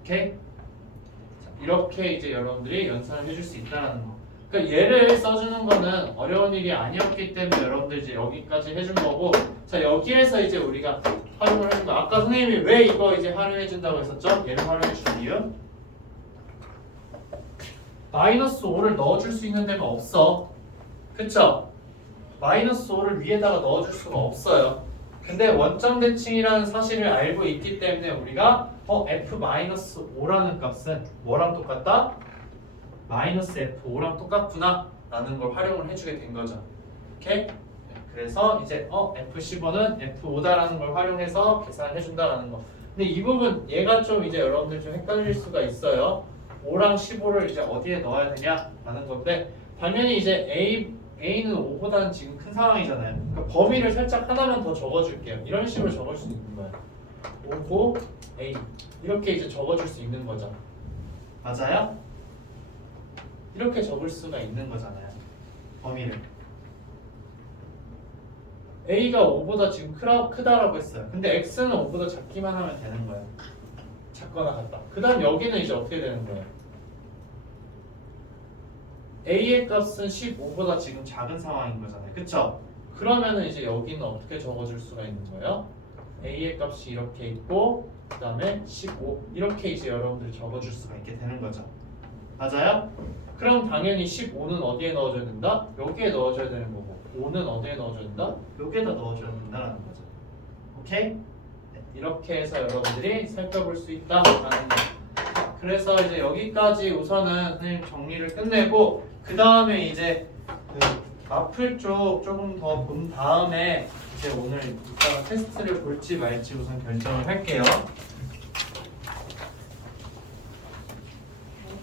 오케이? 자, 이렇게 이제 여러분들이 연산을 해줄 수 있다라는 거. 그러니까 얘를 써주는 거는 어려운 일이 아니었기 때문에 여러분들 이제 여기까지 해준 거고, 자 여기에서 이제 우리가 활용을 해준 거. 아까 선생님이 왜 이거 이제 활용해 준다고 했었죠? 얘를 활용해 주는 이유? 마이너스 5를 넣어줄 수 있는 데가 없어. 그쵸? 마이너스 5를 위에다가 넣어줄 수가 없어요. 근데 원점 대칭이라는 사실을 알고 있기 때문에 우리가 f-5라는 값은 뭐랑 똑같다? 마이너스 f5랑 똑같구나 라는 걸 활용을 해주게 된 거죠. 오케이? 그래서 이제 f15는 f5다라는 걸 활용해서 계산을 해준다라는 거. 근데 이 부분 얘가 좀 이제 여러분들 좀 헷갈릴 수가 있어요. 5랑 15를 이제 어디에 넣어야 되냐라는 건데, 당연히 이제 A는 5보다는 지금 큰 상황이잖아요. 그러니까 범위를 살짝 하나만 더 적어줄게요. 이런 식으로 적을 수 있는 거예요. 5고 A 이렇게 이제 적어줄 수 있는 거죠. 맞아요? 이렇게 적을 수가 있는 거잖아요. 범위를. A가 5보다 지금 크다라고 했어요. 근데 X는 5보다 작기만 하면 되는 거예요. 작거나 같다. 그 다음 여기는 이제 어떻게 되는 거예요? A의 값은 15보다 지금 작은 상황인 거잖아요. 그쵸? 그러면은 이제 여기는 어떻게 적어줄 수가 있는 거예요? A의 값이 이렇게 있고 그 다음에 15 이렇게 이제 여러분들이 적어줄 수가 있게 되는 거죠. 맞아요? 그럼 당연히 15는 어디에 넣어줘야 된다? 여기에 넣어줘야 되는 거고 5는 어디에 넣어줘야 된다? 여기에다 넣어줘야 된다라는 거죠. 오케이? 네, 이렇게 해서 여러분들이 살펴볼 수 있다라는 거. 그래서 이제 여기까지 우선은 선생님 정리를 끝내고 그 다음에 이제 그 마플 쪽 조금 더 본 다음에 이제 오늘 이따가 테스트를 볼지 말지 우선 결정을 할게요.